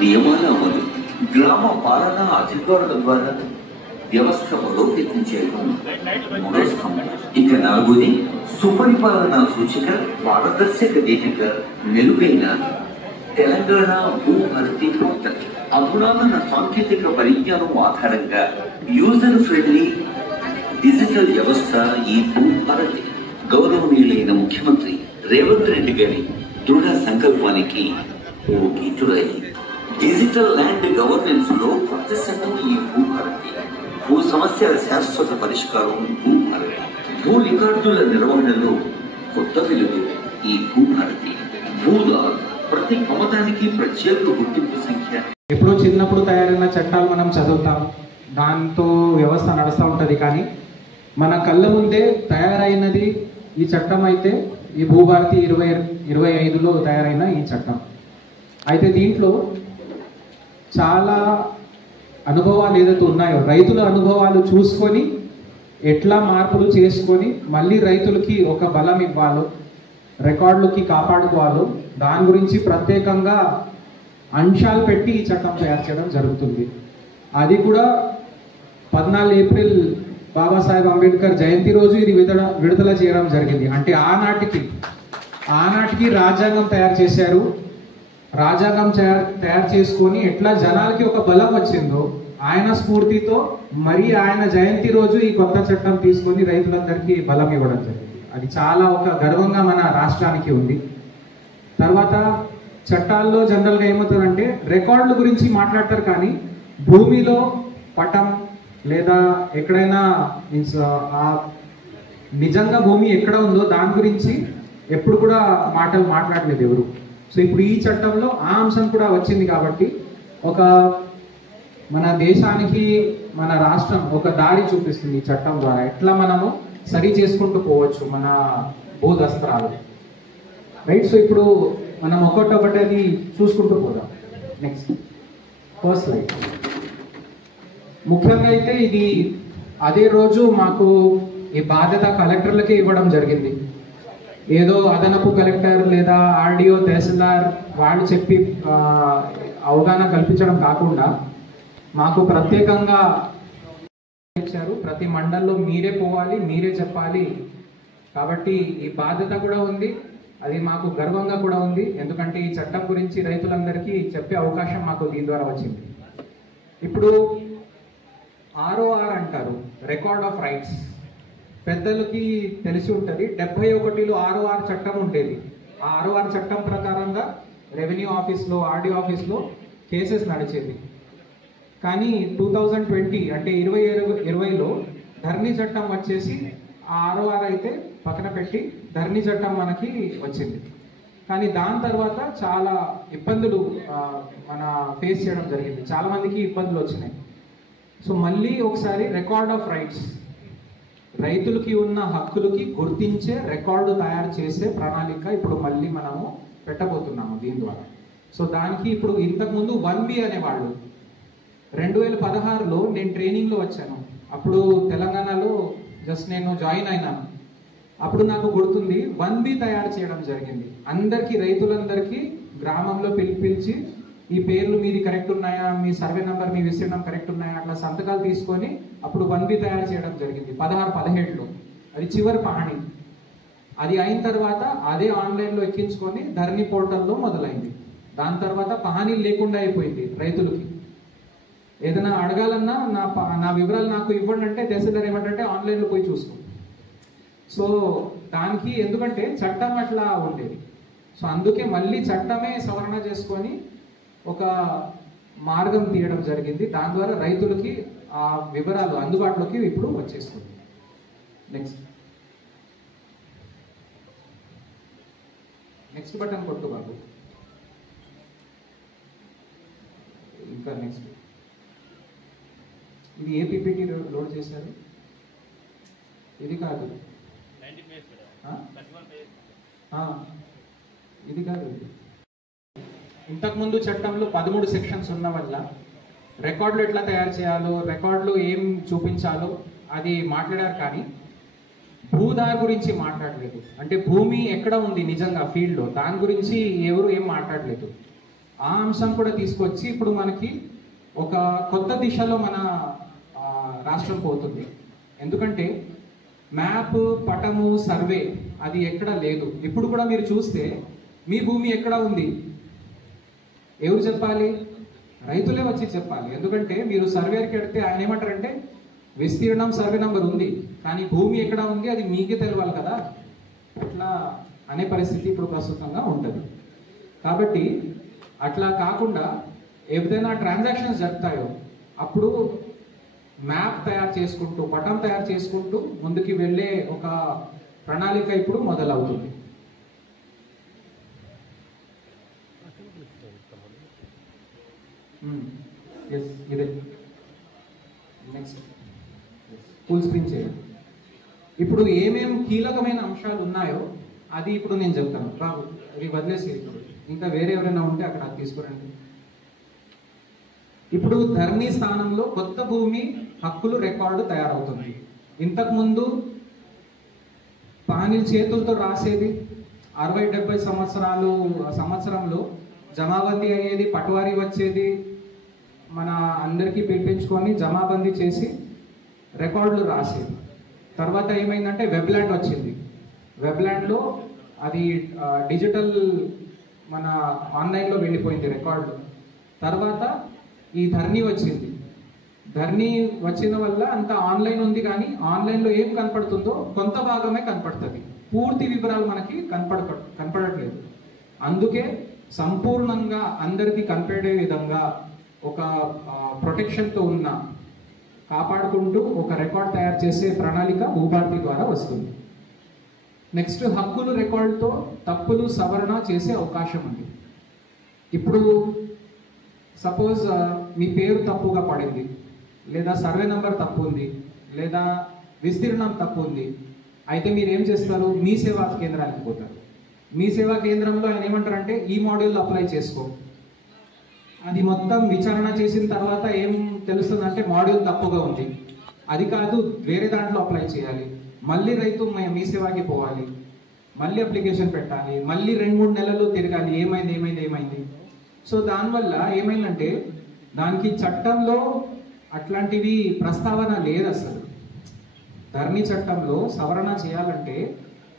నియమాల అమలు, గ్రామ పాలనా అధికారుల ద్వారా వ్యవస్థ బలోపేతం చేయడం మూడో స్తంభం. ఇక నాలుగోది సుపరిపాలనా సూచిక, పారదర్శక వేదిక, మెరుగైన తెలంగాణ భూభారతి పోర్టల్. అధునాతన సాంకేతిక పరిజ్ఞానం ఆధారంగా యూజర్ ఫ్రెండ్లీ డిజిటల్ వ్యవస్థ ఈ భూభారతి. గౌరవనీయులైన ముఖ్యమంత్రి రేవంత్ రెడ్డి గారి దృఢ సంకల్పానికి ఓ గీతురాయి. డిజిటల్ ల్యాండ్ గవర్నెన్స్ లో కొత్త శకం ఈ భూభారతి. భూ సమస్యల శాశ్వత పరిష్కారం భూభారతి. భూ రికార్డుల నిర్వహణలో కొత్త వెలుగు ఈ భూభారతి. భూదార్ ప్రతి కమతానికి ప్రత్యేక గుర్తింపు సంఖ్య. ఎప్పుడో చిన్నప్పుడు తయారైన చట్టాలు మనం చదువుతాం, దాంతో వ్యవస్థ నడుస్తూ ఉంటుంది. కానీ మన కళ్ళ ముందే తయారైనది ఈ చట్టం అయితే ఈ భూభారతి 2025లో తయారైన ఈ చట్టం అయితే దీంట్లో చాలా అనుభవాలు ఏదైతే ఉన్నాయో రైతుల అనుభవాలు చూసుకొని ఎట్లా మార్పులు చేసుకొని మళ్ళీ రైతులకి ఒక బలం ఇవ్వాలో, రికార్డులకి కాపాడుకోవాలో దాని గురించి ప్రత్యేకంగా అంశాలు పెట్టి ఈ చట్టం తయారు చేయడం జరుగుతుంది. అది కూడా 14 ఏప్రిల్ బాబాసాహెబ్ అంబేద్కర్ జయంతి రోజు ఇది విడుదల చేయడం జరిగింది. అంటే ఆనాటికి రాజ్యాంగం తయారు చేశారు. రాజ్యాంగం తయారు చేసుకొని ఎట్లా జనాలకి ఒక బలం వచ్చిందో ఆయన స్ఫూర్తితో మరి ఆయన జయంతి రోజు ఈ కొత్త చట్టం తీసుకొని రైతులందరికీ బలం ఇవ్వడం జరిగింది. అది చాలా ఒక గర్వంగా మన రాష్ట్రానికి ఉంది. తర్వాత చట్టాల్లో జనరల్గా ఏమవుతుందంటే రికార్డుల గురించి మాట్లాడతారు, కానీ భూమిలో పటం లేదా ఎక్కడైనా మీన్స్ నిజంగా భూమి ఎక్కడ ఉందో దాని గురించి ఎప్పుడు కూడా మాట్లాడలేదు ఎవరు. సో ఇప్పుడు ఈ చట్టంలో ఆ అంశం కూడా వచ్చింది కాబట్టి ఒక మన దేశానికి మన రాష్ట్రం ఒక దారి చూపిస్తుంది ఈ చట్టం ద్వారా. ఎట్లా మనము సరి చేసుకుంటూ పోవచ్చు మన భూదస్త్రాలు, రైట్. సో ఇప్పుడు మనం ఒకటి చూసుకుంటూ పోదాం. Next first slide. ముఖ్యంగా అయితే ఇది అదే రోజు మాకు ఈ బాధ్యత కలెక్టర్లకే ఇవ్వడం జరిగింది. ఏదో అదనపు కలెక్టర్ లేదా ఆర్డీఓ తహసీల్దార్ వాళ్ళు చెప్పి అవగాహన కల్పించడం కాకుండా మాకు ప్రత్యేకంగా ఇచ్చారు. ప్రతి మండల్లో మీరే పోవాలి, మీరే చెప్పాలి. కాబట్టి ఈ బాధ్యత కూడా ఉంది, అది మాకు గర్వంగా కూడా ఉంది. ఎందుకంటే ఈ చట్టం గురించి రైతులందరికీ చెప్పే అవకాశం మాకు దీని ద్వారా వచ్చింది. ఇప్పుడు ROR అంటారు, రికార్డ్ ఆఫ్ రైట్స్. పెద్దలకి తెలిసి ఉంటుంది, 71లో ROR చట్టం ఉండేది. ఆ ROR చట్టం ప్రకారంగా రెవెన్యూ ఆఫీస్లో ఆర్డీఓ ఆఫీస్లో కేసెస్ నడిచేది. కానీ 2020 అంటే 2020లో ధరణి చట్టం వచ్చేసి ఆ ROR అయితే పక్కన పెట్టి ధరణి చట్టం మనకి వచ్చింది. కానీ దాని తర్వాత చాలా ఇబ్బందులు మన ఫేస్ చేయడం జరిగింది, చాలా మందికి ఇబ్బందులు వచ్చినాయి. సో మళ్ళీ ఒకసారి రికార్డ్ ఆఫ్ రైట్స్, రైతులకి ఉన్న హక్కులకి గుర్తించే రికార్డు తయారు చేసే ప్రణాళిక ఇప్పుడు మళ్ళీ మనము పెట్టబోతున్నాము దీని ద్వారా. సో దానికి ఇప్పుడు ఇంతకుముందు 1B అనేవాళ్ళు. 2016లో నేను ట్రైనింగ్లో వచ్చాను. అప్పుడు తెలంగాణలో జస్ట్ నేను జాయిన్ అయినాను. అప్పుడు నాకు గుర్తుంది 1B తయారు చేయడం జరిగింది. అందరికీ రైతులందరికీ గ్రామంలో పిలిచి ఈ పేర్లు మీది కరెక్ట్ ఉన్నాయా, మీ సర్వే నెంబర్, మీ విస్తీర్ణం కరెక్ట్ ఉన్నాయా, అట్లా సంతకాలు తీసుకొని అప్పుడు 1B తయారు చేయడం జరిగింది 16-17లో. అది చివరి పహాణి. అది అయిన తర్వాత అదే ఆన్లైన్లో ఎక్కించుకొని ధరణి పోర్టల్లో మొదలైంది. దాని తర్వాత పహానీలు లేకుండా అయిపోయింది రైతులకి. ఏదైనా అడగాలన్నా నా వివరాలు నాకు ఇవ్వండి అంటే తహసీల్దార్ ఏమంటే ఆన్లైన్లో పోయి చూసుకో. సో దానికి ఎందుకంటే చట్టం అట్లా ఉండేది. సో అందుకే మళ్ళీ చట్టమే సవరణ చేసుకొని ఒక మార్గం తీయడం జరిగింది. దాని ద్వారా రైతులకి ఆ వివరాలు అందుబాటులోకి ఇప్పుడు వచ్చేస్తుంది. నెక్స్ట్ బటన్ కొట్టు బాబు. ఇంకా నెక్స్ట్ ఇది ఏ PPT లోడ్ చేశారు? ఇది కాదు, ఇది కాదు. ఇంతకుముందు చట్టంలో 13 సెక్షన్స్ ఉన్న వల్ల రికార్డులు ఎట్లా తయారు చేయాలో, రికార్డులు ఏం చూపించాలో అది మాట్లాడారు. కానీ భూదార్ గురించి మాట్లాడలేదు. అంటే భూమి ఎక్కడ ఉంది నిజంగా ఫీల్డ్లో, దాని గురించి ఎవరు ఏం మాట్లాడలేదు. ఆ అంశం కూడా తీసుకొచ్చి ఇప్పుడు మనకి ఒక కొత్త దిశలో మన రాష్ట్రం పోతుంది. ఎందుకంటే మ్యాప్, పటము, సర్వే అది ఎక్కడ లేదు. ఇప్పుడు కూడా మీరు చూస్తే మీ భూమి ఎక్కడ ఉంది ఎవరు చెప్పాలి? రైతులే వచ్చి చెప్పాలి. ఎందుకంటే మీరు సర్వేకి వెళ్తే ఆయన ఏమంటారంటే విస్తీర్ణం సర్వే నంబర్ ఉంది, కానీ భూమి ఎక్కడ ఉంది అది మీకే తెలియాలి కదా. అట్లా అనే పరిస్థితి ఇప్పుడు ప్రస్తుతంగా ఉంటుంది. కాబట్టి అట్లా కాకుండా ఏదైనా ట్రాన్సాక్షన్స్ జరుగుతాయో అప్పుడు మ్యాప్ తయారు చేసుకుంటూ, పటం తయారు చేసుకుంటూ ముందుకు వెళ్ళే ఒక ప్రణాళిక ఇప్పుడు మొదలవుతుంది. ఇదే నెక్స్ట్ ఫుల్ స్క్రీన్ చేయండి. ఇప్పుడు ఏమేం కీలకమైన అంశాలు ఉన్నాయో అది ఇప్పుడు నేను చెప్తాను. బాబు అవి వదిలేసి ఇప్పుడు ఇంకా వేరే ఎవరైనా ఉంటే అక్కడ తీసుకురండి. ఇప్పుడు ధరణి స్థానంలో కొత్త భూమి హక్కులు రికార్డు తయారవుతుంది. ఇంతకుముందు పానీలు చేతులతో రాసేది 60-70 సంవత్సరంలో జమాబందీ అయ్యేది, పటవారీ వచ్చేది, మన అందరికీ పిలిపించుకొని జమాబందీ చేసి రికార్డులు రాసేది. తర్వాత ఏమైందంటే వెబ్లాండ్ వచ్చింది. వెబ్లాండ్లో అది డిజిటల్ మన ఆన్లైన్లో వెళ్ళిపోయింది రికార్డు. తర్వాత ఈ ధరణి వచ్చింది. ధరణి వచ్చిన వల్ల అంత ఆన్లైన్ ఉంది, కానీ ఆన్లైన్లో ఏం కనపడుతుందో కొంత భాగమే కనపడుతుంది, పూర్తి వివరాలు మనకి కనపడట్లేదు. అందుకే సంపూర్ణంగా అందరికీ కనపడే విధంగా ఒక ప్రొటెక్షన్తో ఉన్న కాపాడుకుంటూ ఒక రికార్డ్ తయారు చేసే ప్రణాళిక భూభారతి ద్వారా వస్తుంది. నెక్స్ట్ హక్కులు రికార్డుతో తప్పులు సవరణ చేసే అవకాశం ఉంది. ఇప్పుడు సపోజ్ మీ పేరు తప్పుగా పడింది, లేదా సర్వే నంబర్ తప్పు ఉంది, లేదా విస్తీర్ణం తప్పు ఉంది, అయితే మీరు ఏం చేస్తారు? మీ సేవా కేంద్రానికి పోతారు. మీ సేవా కేంద్రంలో ఆయన ఏమంటారంటే ఈ మాడ్యూల్ అప్లై చేసుకో. అది మొత్తం విచారణ చేసిన తర్వాత ఏం తెలుస్తుందంటే మాడ్యూల్ తప్పుగా ఉంది, అది కాదు వేరే దాంట్లో అప్లై చేయాలి. మళ్ళీ రైతు మీ సేవాకి పోవాలి, మళ్ళీ అప్లికేషన్ పెట్టాలి, మళ్ళీ 2-3 నెలలు తిరగాలి, ఏమైంది. సో దానివల్ల ఏమైందంటే దానికి చట్టంలో అట్లాంటివి ప్రస్తావన లేదు అసలు. ధరణి చట్టంలో సవరణ చేయాలంటే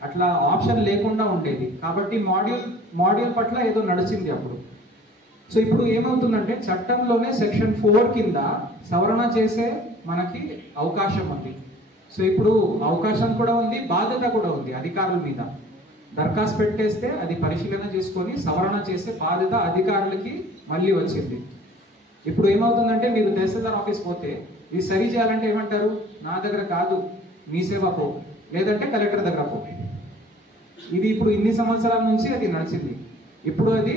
అట్లా ఆప్షన్ లేకుండా ఉండేది. కాబట్టి మాడ్యూల్ పట్ల ఏదో నడిచింది అప్పుడు. సో ఇప్పుడు ఏమవుతుందంటే చట్టంలోనే సెక్షన్ 4 కింద సవరణ చేసే మనకి అవకాశం ఉంది. సో ఇప్పుడు అవకాశం కూడా ఉంది, బాధ్యత కూడా ఉంది అధికారుల మీద. దరఖాస్తు పెట్టేస్తే అది పరిశీలన చేసుకొని సవరణ చేసే బాధ్యత అధికారులకి మళ్ళీ వచ్చింది. ఇప్పుడు ఏమవుతుందంటే మీరు తహసీల్దార్ ఆఫీస్ పోతే ఇది సరి చేయాలంటే ఏమంటారు? నా దగ్గర కాదు, మీ సేవ పో, లేదంటే కలెక్టర్ దగ్గర పో. ఇది ఇప్పుడు ఇన్ని సంవత్సరాల నుంచి అది నడిచింది. ఇప్పుడు అది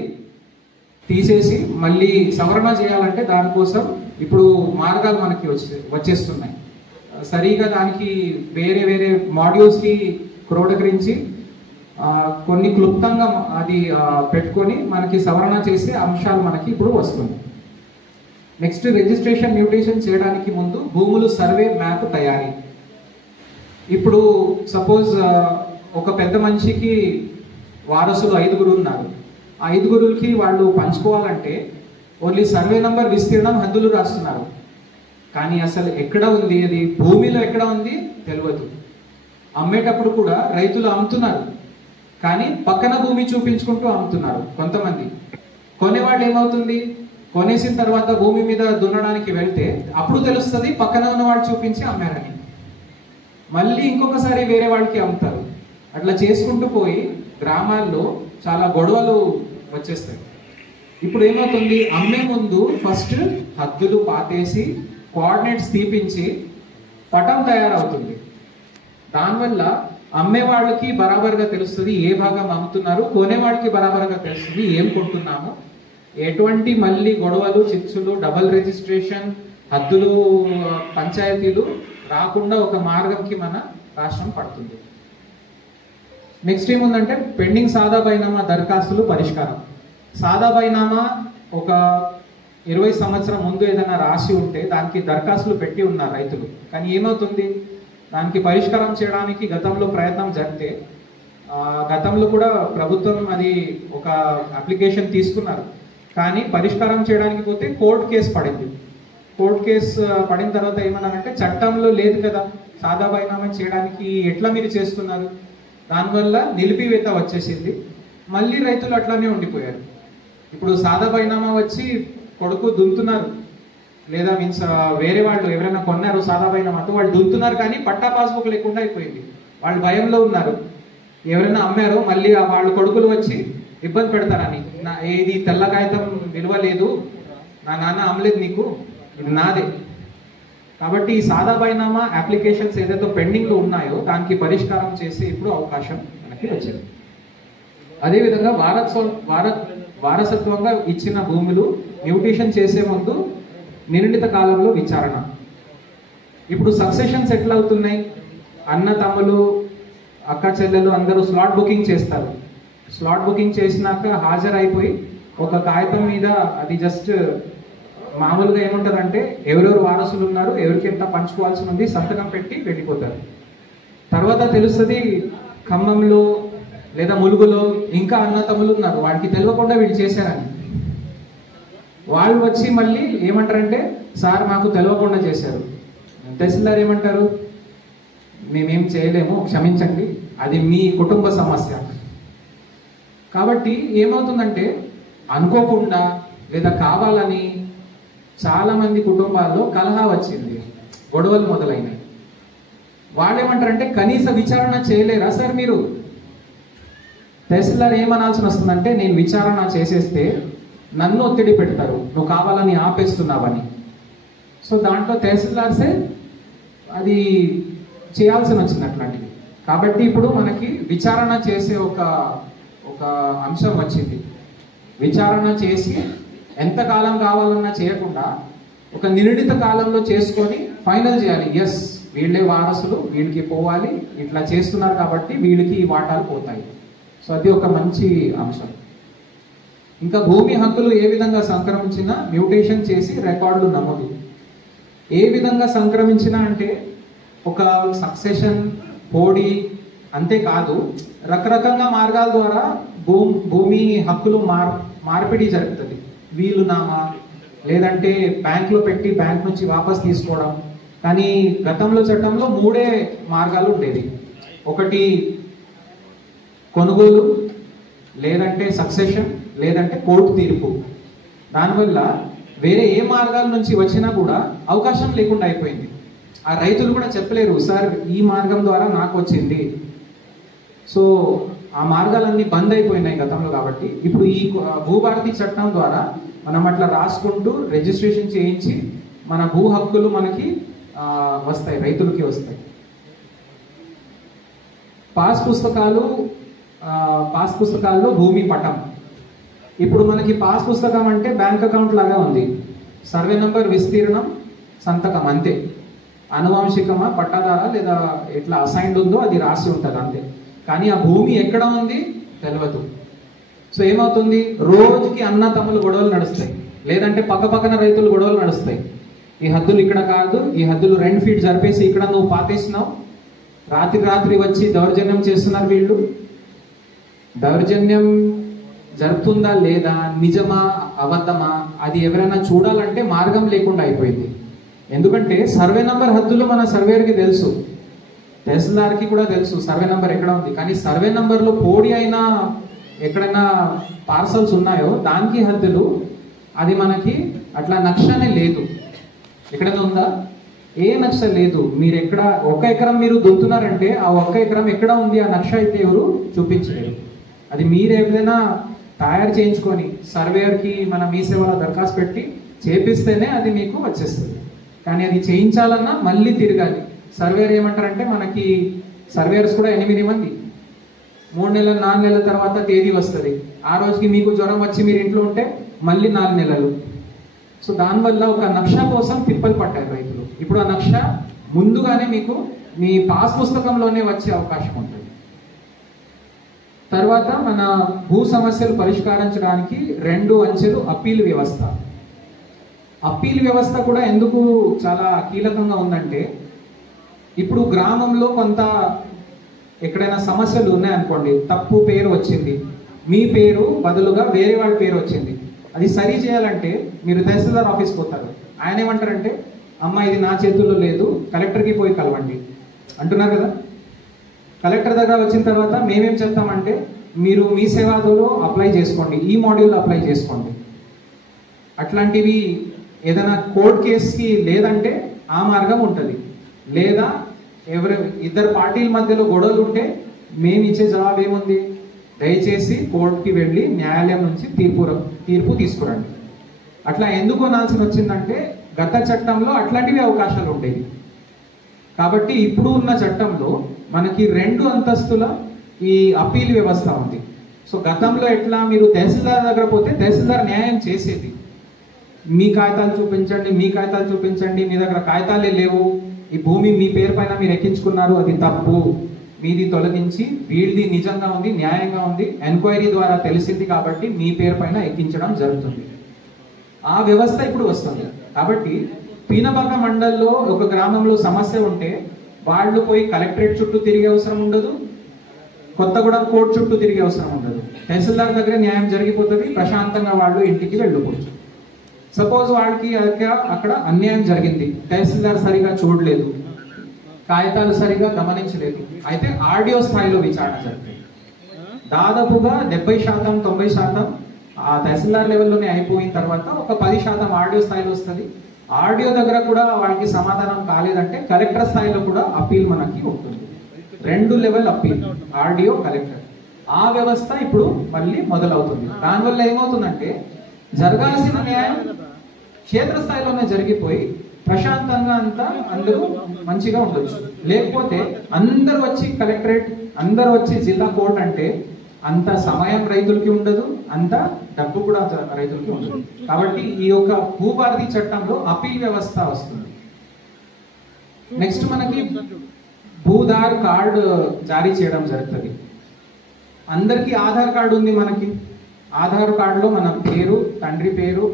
తీసేసి మళ్ళీ సవరణ చేయాలంటే దానికోసం ఇప్పుడు మార్గాలు మనకి వచ్చేస్తున్నాయి. సరిగా దానికి వేరే మాడ్యూల్స్కి క్రోడీకరించి కొన్ని క్లుప్తంగా అది పెట్టుకొని మనకి సవరణ చేసే అంశాలు మనకి ఇప్పుడు వస్తుంది. నెక్స్ట్ రిజిస్ట్రేషన్ మ్యూటేషన్ చేయడానికి ముందు భూములు సర్వే మ్యాప్ తయారీ. ఇప్పుడు సపోజ్ ఒక పెద్ద మనిషికి వారసులు 5 ఉన్నారు. ఆ 5కి వాళ్ళు పంచుకోవాలంటే ఓన్లీ సర్వే నంబర్, విస్తీర్ణం, హద్దులు రాస్తున్నారు, కానీ అసలు ఎక్కడ ఉంది అది భూమిలో ఎక్కడ ఉంది తెలియదు. అమ్మేటప్పుడు కూడా రైతులు అమ్ముతున్నారు, కానీ పక్కన భూమి చూపించుకుంటూ అమ్ముతున్నారు కొంతమంది. కొనేవాళ్ళు ఏమవుతుంది, కొనేసిన తర్వాత భూమి మీద దున్నడానికి వెళ్తే అప్పుడు తెలుస్తుంది పక్కన ఉన్నవాడు చూపించి అమ్మారని. మళ్ళీ ఇంకొకసారి వేరే వాళ్ళకి అమ్ముతారు. అట్లా చేసుకుంటూ పోయి గ్రామాల్లో చాలా గొడవలు వచ్చేస్తాయి. ఇప్పుడు ఏమవుతుంది, అమ్మే ముందు ఫస్ట్ హద్దులు పాతేసి కోఆర్డినేట్స్ తీపించి పటం తయారవుతుంది. దానివల్ల అమ్మే వాళ్ళకి బరాబర్గా తెలుస్తుంది ఏ భాగం అమ్ముతున్నారు, కొనేవాడికి బరాబర్గా తెలుస్తుంది ఏం కొంటున్నాము. ఎటువంటి మళ్ళీ గొడవలు, చిచ్చులు, డబల్ రిజిస్ట్రేషన్, హద్దులు, పంచాయతీలు రాకుండా ఒక మార్గంకి మన రాష్ట్రం పడుతుంది. నెక్స్ట్ ఏముందంటే పెండింగ్ సాదా బైనామా దరఖాస్తులు పరిష్కారం. సాదా బైనామా ఒక 20 సంవత్సరం ముందు ఏదైనా రాసి ఉంటే దానికి దరఖాస్తులు పెట్టి ఉన్నారు రైతులు, కానీ ఏమవుతుంది దానికి పరిష్కారం చేయడానికి గతంలో ప్రయత్నం జరిగితే గతంలో కూడా ప్రభుత్వం అది ఒక అప్లికేషన్ తీసుకున్నారు, కానీ పరిష్కారం చేయడానికి పోతే కోర్టు కేసు పడింది. కోర్టు కేసు పడిన తర్వాత ఏమన్నారంటే చట్టంలో లేదు కదా సాదా బైనామా చేయడానికి, ఎట్లా మీరు చేస్తున్నారు, దానివల్ల నిలిపివేత వచ్చేసింది. మళ్ళీ రైతులు అట్లానే ఉండిపోయారు. ఇప్పుడు సాదా బైనామా వచ్చి కొడుకు దున్నుతున్నారు, లేదా మీన్స్ వేరే వాళ్ళు ఎవరైనా కొన్నారు సాదా బైనామాతో, వాళ్ళు దున్నుతున్నారు కానీ పట్టా పాస్బుక్ లేకుండా అయిపోయింది. వాళ్ళు భయంలో ఉన్నారు, ఎవరైనా అమ్మారో మళ్ళీ వాళ్ళ కొడుకులు వచ్చి ఇబ్బంది పెడతారని. ఇది తెల్ల కాగితం విలువ లేదు, నా నాన్న అమ్మలేదు నీకు, ఇది నాదే. కాబట్టి ఈ సాదా బైనామా అప్లికేషన్స్ ఏదైతే పెండింగ్లో ఉన్నాయో దానికి పరిష్కారం చేసే ఇప్పుడు అవకాశం మనకి వచ్చింది. అదేవిధంగా వారసత్వంగా ఇచ్చిన భూములు మ్యూటేషన్ చేసే ముందు నిర్ణీత కాలంలో విచారణ. ఇప్పుడు సక్సెషన్స్ ఎట్లా అవుతున్నాయి, అన్న తమ్ములు అక్క చెల్లెలు అందరూ స్లాట్ బుకింగ్ చేస్తారు. స్లాట్ బుకింగ్ చేసినాక హాజరైపోయి ఒక కాగితం మీద అది జస్ట్ మామూలుగా ఏముంటుందంటే ఎవరెవరు వారసులు ఉన్నారు, ఎవరికి ఎంత పంచుకోవాల్సి ఉంది సంతకం పెట్టి వెళ్ళిపోతారు. తర్వాత తెలుస్తుంది ఖమ్మంలో లేదా ములుగులో ఇంకా అన్న తమ్ములు ఉన్నారు, వాడికి తెలియకుండా వీళ్ళు చేశారని. వాళ్ళు వచ్చి మళ్ళీ ఏమంటారంటే సార్ మాకు తెలియకుండా చేశారు. తహసీల్దార్ ఏమంటారు, మేమేం చేయలేము క్షమించండి, అది మీ కుటుంబ సమస్య. కాబట్టి ఏమవుతుందంటే అనుకోకుండా లేదా కావాలని చాలామంది కుటుంబాల్లో కలహా వచ్చింది, గొడవలు మొదలైనవి. వాళ్ళు ఏమంటారంటే కనీస విచారణ చేయలేరా సార్ మీరు? తహసీల్దార్ ఏమనాల్సి వస్తుందంటే నేను విచారణ చేసేస్తే నన్ను ఒత్తిడి పెడతారు, నువ్వు కావాలని ఆపేస్తున్నావని. సో దాంట్లో తహసీల్దార్సే అది చేయాల్సి వచ్చింది అట్లాంటివి. కాబట్టి ఇప్పుడు మనకి విచారణ చేసే ఒక అంశం వచ్చింది. విచారణ చేసి ఎంతకాలం కావాలన్నా చేయకుండా ఒక నిర్ణీత కాలంలో చేసుకొని ఫైనల్ చేయాలి. ఎస్ వీళ్ళే వారసులు, వీళ్ళకి పోవాలి, ఇట్లా చేస్తున్నారు కాబట్టి వీళ్ళకి ఈ వాటాలు పోతాయి. సో అది ఒక మంచి అంశం. ఇంకా భూమి హక్కులు ఏ విధంగా సంక్రమించినా మ్యూటేషన్ చేసి రికార్డులు నమోదు. ఏ విధంగా సంక్రమించినా అంటే ఒక సక్సెషన్ పోడి అంతేకాదు, రకరకాల మార్గాల ద్వారా భూమి హక్కులు మార్పిడి జరుగుతుంది. వీలునామా, లేదంటే బ్యాంకులో పెట్టి బ్యాంక్ నుంచి వాపస్ తీసుకోవడం. కానీ గతంలో చట్టంలో 3 మార్గాలు ఉండేవి. ఒకటి కొనుగోలు, లేదంటే సక్సెషన్, లేదంటే కోర్టు తీర్పు. దానివల్ల వేరే ఏ మార్గాల నుంచి వచ్చినా కూడా అవకాశం లేకుండా అయిపోయింది. ఆ రైతులు కూడా చెప్పలేరు సార్ ఈ మార్గం ద్వారా నాకు వచ్చింది. సో ఆ మార్గాలన్నీ బంద్ అయిపోయినాయి గతంలో. కాబట్టి ఇప్పుడు ఈ భూభారతి చట్టం ద్వారా మనం అట్లా రాసుకుంటూ రిజిస్ట్రేషన్ చేయించి మన భూ హక్కులు మనకి వస్తాయి, రైతులకి వస్తాయి. పాస్ పుస్తకాల్లో భూమి పటం. ఇప్పుడు మనకి పాస్ పుస్తకం అంటే బ్యాంక్ అకౌంట్ లాగా ఉంది, సర్వే నంబర్, విస్తీర్ణం, సంతకం అంతే. అనువంశికమా పట్టాదారా లేదా ఎట్లా అసైన్డ్ ఉందో అది రాసి ఉంటుంది అంతే. కానీ ఆ భూమి ఎక్కడ ఉంది తెలియదు. సో ఏమవుతుంది, రోజుకి అన్న తమ్ములు గొడవలు నడుస్తాయి, లేదంటే పక్కన రైతులు గొడవలు నడుస్తాయి. ఈ హద్దులు ఇక్కడ కాదు, ఈ హద్దులు 2 ఫీట్ జరిపేసి ఇక్కడ నువ్వు పాతేసినావు, రాత్రి వచ్చి దౌర్జన్యం చేస్తున్నారు వీళ్ళు. దౌర్జన్యం జరుగుతుందా లేదా, నిజమా అబద్ధమా, అది ఎవరైనా చూడాలంటే మార్గం లేకుండా అయిపోయింది. ఎందుకంటే సర్వే నంబర్ హద్దులు మన సర్వేయర్కి తెలుసు, తహసీల్దార్కి కూడా తెలుసు సర్వే నంబర్ ఎక్కడ ఉంది. కానీ సర్వే నంబర్లో పోడి అయినా ఎక్కడైనా పార్సల్స్ ఉన్నాయో దానికి హద్దులు, అది మనకి అట్లా నక్షనే లేదు. ఎక్కడైనా ఉందా? ఏ నక్ష లేదు. మీరు ఎక్కడ 1 ఎకరం మీరు దున్నుతున్నారంటే ఆ 1 ఎకరం ఎక్కడ ఉంది ఆ నక్ష అయితే ఎవరు చూపించలేరు. అది మీరు ఏదైనా తయారు చేయించుకొని సర్వేయర్కి మన మీ సేవలో దరఖాస్తు పెట్టి చేపిస్తేనే అది మీకు వచ్చేస్తుంది. కానీ అది చేయించాలన్నా మళ్ళీ తిరగాలి. సర్వేయర్ ఏమంటారంటే మనకి సర్వేయర్స్ కూడా 8 మంది, 3 నెలలు 4 నెలల తర్వాత తేదీ వస్తుంది. ఆ రోజుకి మీకు జ్వరం వచ్చి మీరు ఇంట్లో ఉంటే మళ్ళీ 4 నెలలు. సో దానివల్ల ఒక నక్ష కోసం తిప్పలు పట్టారు రైతులు. ఇప్పుడు ఆ నక్ష ముందుగానే మీకు మీ పాస్ పుస్తకంలోనే వచ్చే అవకాశం ఉంటుంది. తర్వాత మన భూ సమస్యలు పరిష్కరించడానికి 2 అంచెలు అప్పీల్ వ్యవస్థ. అప్పీల్ వ్యవస్థ కూడా ఎందుకు చాలా కీలకంగా ఉందంటే, ఇప్పుడు గ్రామంలో కొంత ఎక్కడైనా సమస్యలు ఉన్నాయనుకోండి, తప్పు పేరు వచ్చింది, మీ పేరు బదులుగా వేరే వాళ్ళ పేరు వచ్చింది. అది సరి చేయాలంటే మీరు తహసీల్దార్ ఆఫీస్కి పోతారు. ఆయన ఏమంటారంటే, అమ్మ ఇది నా చేతుల్లో లేదు, కలెక్టర్కి పోయి కలవండి అంటున్నారు కదా. కలెక్టర్ దగ్గర వచ్చిన తర్వాత మేమేం చెప్తామంటే, మీరు మీ సేవాలో అప్లై చేసుకోండి, ఈ మాడ్యూల్ అప్లై చేసుకోండి. అట్లాంటివి ఏదైనా కోర్ట్ కేసుకి లేదంటే ఆ మార్గం ఉంటుంది. లేదా ఇద్దరు పార్టీల మధ్యలో గొడవలు ఉంటే మేము ఇచ్చే జవాబు ఏముంది, దయచేసి కోర్టుకి వెళ్ళి న్యాయాలయం నుంచి తీర్పు తీసుకురండి. అట్లా ఎందుకు అనాల్సి వచ్చిందంటే, గత చట్టంలో అట్లాంటివి అవకాశాలు ఉండేవి. కాబట్టి ఇప్పుడు ఉన్న చట్టంలో మనకి 2 అంతస్తుల ఈ అప్పీల్ వ్యవస్థ ఉంది. సో గతంలో ఎట్లా, మీరు తహసీల్దార్ దగ్గర పోతే తహసీల్దార్ న్యాయం చేసేది, మీ కాగితాలు చూపించండి, మీ కాగితాలు చూపించండి, మీ దగ్గర కాగితాలే లేవు, ఈ భూమి మీ పేరు పైన మీరు ఎక్కించుకున్నారు, అది తప్పు, మీది తొలగించి వీడిది నిజంగా ఉంది, న్యాయంగా ఉంది, ఎంక్వైరీ ద్వారా తెలిసింది కాబట్టి మీ పేరు పైన ఎక్కించడం జరుగుతుంది. ఆ వ్యవస్థ ఇప్పుడు వస్తుంది. కాబట్టి పీనపాక మండల్లో ఒక గ్రామంలో సమస్య ఉంటే వాళ్ళు పోయి కలెక్టరేట్ చుట్టూ తిరిగే అవసరం ఉండదు, కొత్తగూడెం కోర్టు చుట్టూ తిరిగే అవసరం ఉండదు. తహసీల్దార్ దగ్గర న్యాయం జరిగిపోతుంది, ప్రశాంతంగా వాళ్ళు ఇంటికి వెళ్ళిపోవచ్చు. సపోజ్ వాళ్ళకి అక్కడ అన్యాయం జరిగింది, తహసీల్దార్ సరిగా చూడలేదు, కాగితాలు సరిగా గమనించలేదు, అయితే ఆడియో స్థాయిలో విచారణ జరుగుతుంది. దాదాపుగా 70% 90% ఆ తహసీల్దార్ లెవెల్లోనే అయిపోయిన తర్వాత ఒక 10% ఆడియో స్థాయిలో వస్తుంది. ఆడియో దగ్గర కూడా వాళ్ళకి సమాధానం కాలేదంటే కలెక్టర్ స్థాయిలో కూడా అప్పీల్ మనకి ఉంటుంది. 2 లెవెల్ అప్పీల్, ఆడియో, కలెక్టర్. ఆ వ్యవస్థ ఇప్పుడు మళ్ళీ మొదలవుతుంది. దానివల్ల ఏమవుతుందంటే జరగాల్సిన న్యాయం క్షేత్రస్థాయిలోనే జరిగిపోయి ప్రశాంతంగా అంతా అందరూ మంచిగా ఉండొచ్చు. లేకపోతే అందరూ వచ్చి కలెక్టరేట్, అందరూ వచ్చి జిల్లా కోర్టు అంటే అంత సమయం రైతులకి ఉండదు, అంత డబ్బు కూడా రైతులకి ఉండదు. కాబట్టి ఈ యొక్క భూభారతి చట్టంలో అప్పీల్ వ్యవస్థ వస్తుంది. నెక్స్ట్ మనకి భూధార్ కార్డు జారీ చేయడం జరుగుతుంది. అందరికీ ఆధార్ కార్డు ఉంది. మనకి ఆధార్ కార్డులో మన పేరు, తండ్రి పేరు,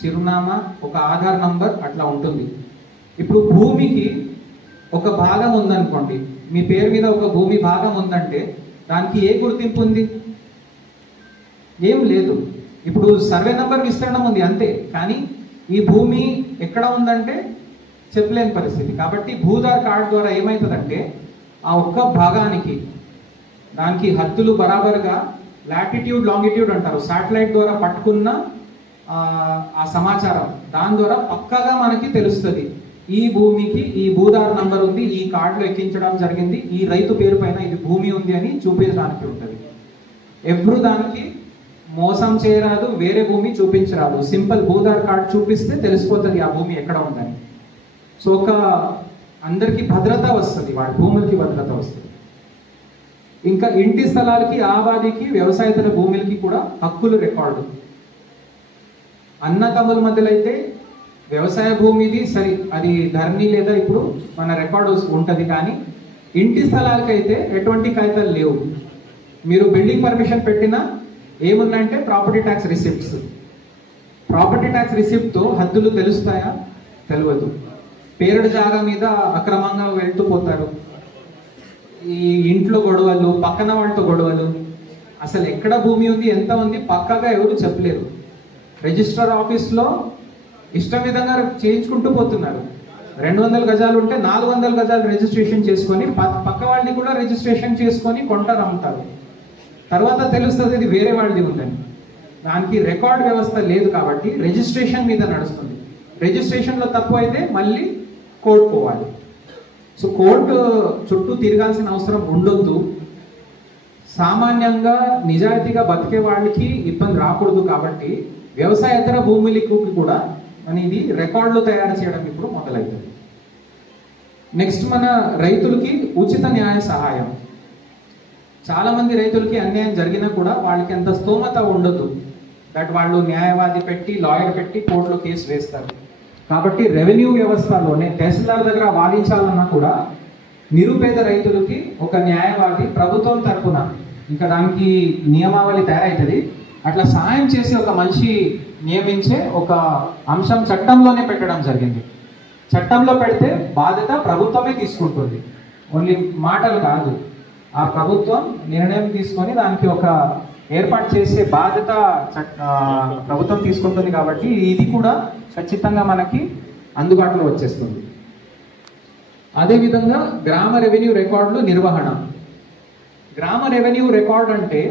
చిరునామా, ఒక ఆధార్ నంబర్ అట్లా ఉంటుంది. ఇప్పుడు భూమికి ఒక భాగం ఉందనుకోండి, మీ పేరు మీద ఒక భూమి భాగం ఉందంటే దానికి ఏ గుర్తింపు ఉంది? ఏం లేదు. ఇప్పుడు సర్వే నంబర్ విస్తరణం ఉంది అంతే, కానీ ఈ భూమి ఎక్కడ ఉందంటే చెప్పలేని పరిస్థితి. కాబట్టి భూధార్ కార్డు ద్వారా ఏమవుతుందంటే ఆ ఒక్క భాగానికి దానికి హద్దులు బరాబర్గా లాటిట్యూడ్ లాంగిట్యూడ్ అంటారు, శాటిలైట్ ద్వారా పట్టుకున్న ఆ సమాచారం దాని ద్వారా పక్కాగా మనకి తెలుస్తుంది. ఈ భూమికి ఈ భూధార్ నంబర్ ఉంది, ఈ కార్డులో ఎక్కించడం జరిగింది, ఈ రైతు పేరు పైన ఇది భూమి ఉంది అని చూపించడానికి ఉంటుంది. ఎవ్వరు దానికి మోసం చేయరాదు, వేరే భూమి చూపించరాదు. సింపుల్ భూధార్ కార్డు చూపిస్తే తెలిసిపోతుంది ఆ భూమి ఎక్కడ ఉందని. సో ఒక అందరికి భద్రత వస్తుంది, వాళ్ళ భూములకి భద్రత వస్తుంది. ఇంకా ఇంటి స్థలాలకి, ఆబాదికి, వ్యవసాయేతర భూములకి కూడా హక్కులు రికార్డు. అన్నతమ్ముల మధ్యలో అయితే వ్యవసాయ భూమిది సరి, అది ధరణి లేదా ఇప్పుడు మన రికార్డు ఉంటుంది. కానీ ఇంటి స్థలాలకైతే ఎటువంటి కాగితాలు లేవు. మీరు బిల్డింగ్ పర్మిషన్ పెట్టినా ఏముందంటే property tax receipts. Property tax రిసిప్ట్తో హద్దులు తెలుస్తాయా? తెలియదు. పేరుడు జాగా మీద అక్రమంగా వెళ్తూ పోతారు. ఈ ఇంట్లో గొడవలు, పక్కన వాళ్ళతో గొడవలు, అసలు ఎక్కడ భూమి ఉంది, ఎంత ఉంది పక్కాగా ఎవరు చెప్పలేరు. రిజిస్టర్ ఆఫీస్లో ఇష్టం విధంగా చేయించుకుంటూ పోతున్నారు. 200 గజాలు ఉంటే 400 గజాలు రిజిస్ట్రేషన్ చేసుకొని పక్క వాళ్ళని కూడా రిజిస్ట్రేషన్ చేసుకొని కొంటారు, అమ్ముతారు. తర్వాత తెలుస్తుంది ఇది వేరే వాళ్ళది ఉందని. దానికి రికార్డ్ వ్యవస్థ లేదు కాబట్టి రిజిస్ట్రేషన్ మీద నడుస్తుంది. రిజిస్ట్రేషన్లో తప్పు అయితే మళ్ళీ కోర్టు పోవాలి. సో కోర్టు చుట్టూ తిరగాల్సిన అవసరం ఉండొద్దు. సామాన్యంగా నిజాయితీగా బతికే వాళ్ళకి ఇబ్బంది రాకూడదు. కాబట్టి వ్యవసాయేతర భూములకు కూడా అనేది రికార్డులు తయారు చేయడం ఇప్పుడు మొదలవుతుంది. నెక్స్ట్ మన రైతులకి ఉచిత న్యాయ సహాయం. చాలా మంది రైతులకి అన్యాయం జరిగినా కూడా వాళ్ళకి అంత స్తోమత ఉండదు దట్ వాళ్ళు న్యాయవాది పెట్టి, లాయర్ పెట్టి కోర్టులో కేసు వేస్తారు. కాబట్టి రెవెన్యూ వ్యవస్థలోనే తహసీల్దార్ దగ్గర వాదించాలన్నా కూడా నిరుపేద రైతులకి ఒక న్యాయవాది ప్రభుత్వం తరపున, ఇంకా దానికి నియమావళి తయారవుతుంది, అట్లా సహాయం చేసి ఒక మనిషి నియమించే ఒక అంశం చట్టంలోనే పెట్టడం జరిగింది. చట్టంలో పెడితే బాధ్యత ప్రభుత్వమే తీసుకుంటుంది, ఓన్లీ మాటలు కాదు. ఆ ప్రభుత్వం నిర్ణయం తీసుకొని దానికి ఒక ఏర్పాటు చేసే బాధ్యత ప్రభుత్వం తీసుకుంటుంది కాబట్టి ఇది కూడా ఖచ్చితంగా మనకి అందుబాటులో వచ్చేస్తుంది. అదేవిధంగా గ్రామ రెవెన్యూ రికార్డులు నిర్వహణ. గ్రామ రెవెన్యూ రికార్డ్ అంటే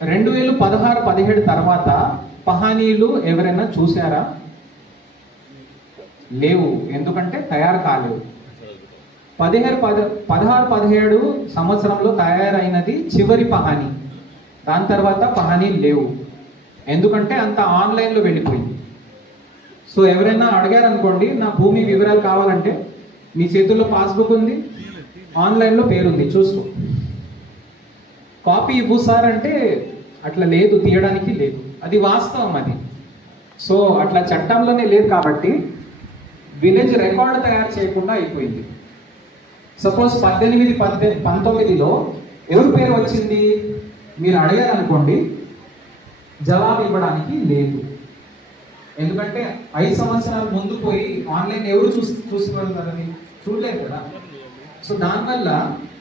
2016-17 తర్వాత పహానీలు ఎవరైనా చూసారా? లేవు, ఎందుకంటే తయారు కాలేవు. 16-17 సంవత్సరంలో తయారైనది చివరి పహానీ. దాని తర్వాత పహానీలు లేవు, ఎందుకంటే అంత ఆన్లైన్లో వెళ్ళిపోయింది. సో ఎవరైనా అడిగారనుకోండి, నా భూమి వివరాలు కావాలంటే మీ చేతుల్లో పాస్బుక్ ఉంది, ఆన్లైన్లో పేరుంది, చూసుకో, కాపీ ఇవ్వు సార్ అంటే అట్లా లేదు, తీయడానికి లేదు. అది వాస్తవం అది. సో అట్లా చట్టంలోనే లేదు కాబట్టి విలేజ్ రికార్డు తయారు చేయకుండా అయిపోయింది. సపోజ్ 18-19లో ఎవరి పేరు వచ్చింది మీరు అడిగారనుకోండి, జవాబు ఇవ్వడానికి లేదు, ఎందుకంటే 5 సంవత్సరాల ముందు పోయి ఆన్లైన్ ఎవరు చూసి చూడలేదు కదా. సో దానివల్ల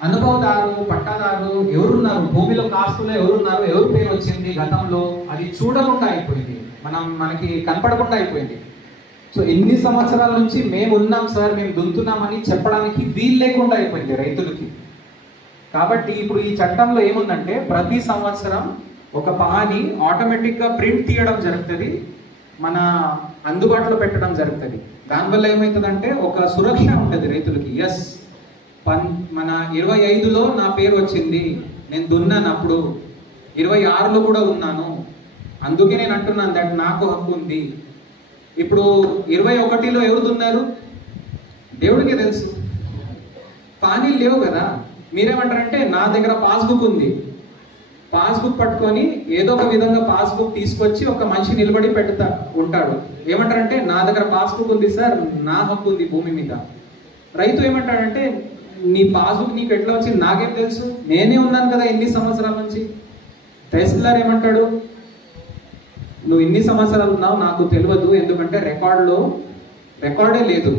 అనుభవదారు, పట్టాదారు ఎవరున్నారు, భూమిలో కాస్తులో ఎవరున్నారు, ఎవరు పేరు వచ్చింది గతంలో, అది చూడకుండా అయిపోయింది, మనకి కనపడకుండా అయిపోయింది. సో ఎన్ని సంవత్సరాల నుంచి మేము ఉన్నాం సార్, మేము దున్నుతున్నామని చెప్పడానికి వీలు లేకుండా అయిపోయింది రైతులకి. కాబట్టి ఇప్పుడు ఈ చట్టంలో ఏముందంటే ప్రతి సంవత్సరం ఒక పహాని ఆటోమేటిక్గా ప్రింట్ తీయడం జరుగుతుంది, మన అందుబాటులో పెట్టడం జరుగుతుంది. దానివల్ల ఏమవుతుందంటే ఒక సురక్ష ఉంటుంది రైతులకి. ఎస్, మన 25లో నా పేరు వచ్చింది, నేను దున్నాను, అప్పుడు 26లో కూడా ఉన్నాను, అందుకే నేను అంటున్నాను దట్ నాకు హక్కు ఉంది. ఇప్పుడు 21లో ఎవరు దున్నారు దేవుడికే తెలుసు, కానీ లేవు కదా. మీరేమంటారంటే నా దగ్గర పాస్బుక్ ఉంది, పాస్బుక్ పట్టుకొని ఏదో ఒక విధంగా పాస్బుక్ తీసుకొచ్చి ఒక మనిషి నిలబడి ఉంటాడు. ఏమంటారంటే నా దగ్గర పాస్బుక్ ఉంది సార్, నా హక్కు ఉంది భూమి మీద. రైతు ఏమంటాడంటే నీ పాస్బుక్ నీకు ఎట్లా వచ్చింది, నాకేం తెలుసు, నేనే ఉన్నాను కదా ఇన్ని సంవత్సరాల నుంచి. తహసీల్దార్ ఏమంటాడు, నువ్వు ఇన్ని సంవత్సరాలు ఉన్నావు నాకు తెలియదు, ఎందుకంటే రికార్డే లేదు.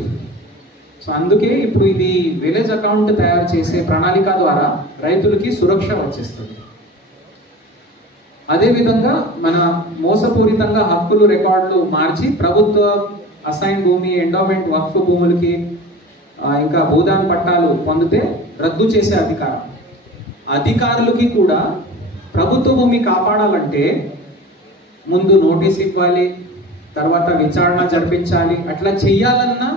సో అందుకే ఇప్పుడు ఇది విలేజ్ అకౌంట్ తయారు చేసే ప్రణాళిక ద్వారా రైతులకి సురక్ష వచ్చేస్తుంది. అదేవిధంగా మన మోసపూరితంగా హక్కులు రికార్డులు మార్చి ప్రభుత్వ అసైన్ భూమి, ఎండోమెంట్, వక్ఫ్ భూములకి ఇంకా భూదాన్ పట్టాలు పొందితే రద్దు చేసే అధికారులకి కూడా ప్రభుత్వ భూమి కాపాడాలంటే ముందు నోటీస్ ఇవ్వాలి, తర్వాత విచారణ జరిపించాలి. అట్లా చెయ్యాలన్నా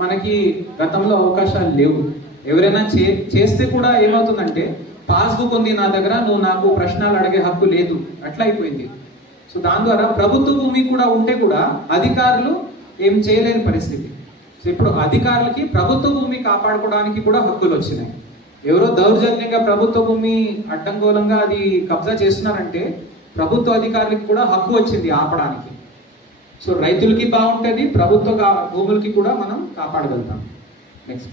మనకి గతంలో అవకాశాలు లేవు. ఎవరైనా చేస్తే కూడా ఏమవుతుందంటే పాస్బుక్ ఉంది నా దగ్గర, నువ్వు నాకు ప్రశ్నలు అడిగే హక్కు లేదు, అట్లా అయిపోయింది. సో దాని ద్వారా ప్రభుత్వ భూమి కూడా ఉంటే కూడా అధికారులు ఏం చేయలేని పరిస్థితి. సో ఇప్పుడు అధికారులకి ప్రభుత్వ భూమి కాపాడుకోవడానికి కూడా హక్కులు వచ్చినాయి. ఎవరో దౌర్జన్యంగా ప్రభుత్వ భూమి అడ్డంగోలంగా అది కబ్జా చేస్తున్నారంటే ప్రభుత్వ అధికారులకి కూడా హక్కు వచ్చింది ఆపడానికి. సో రైతులకి బాగుంటుంది, ప్రభుత్వ భూములకి కూడా మనం కాపాడగలుగుతాం. నెక్స్ట్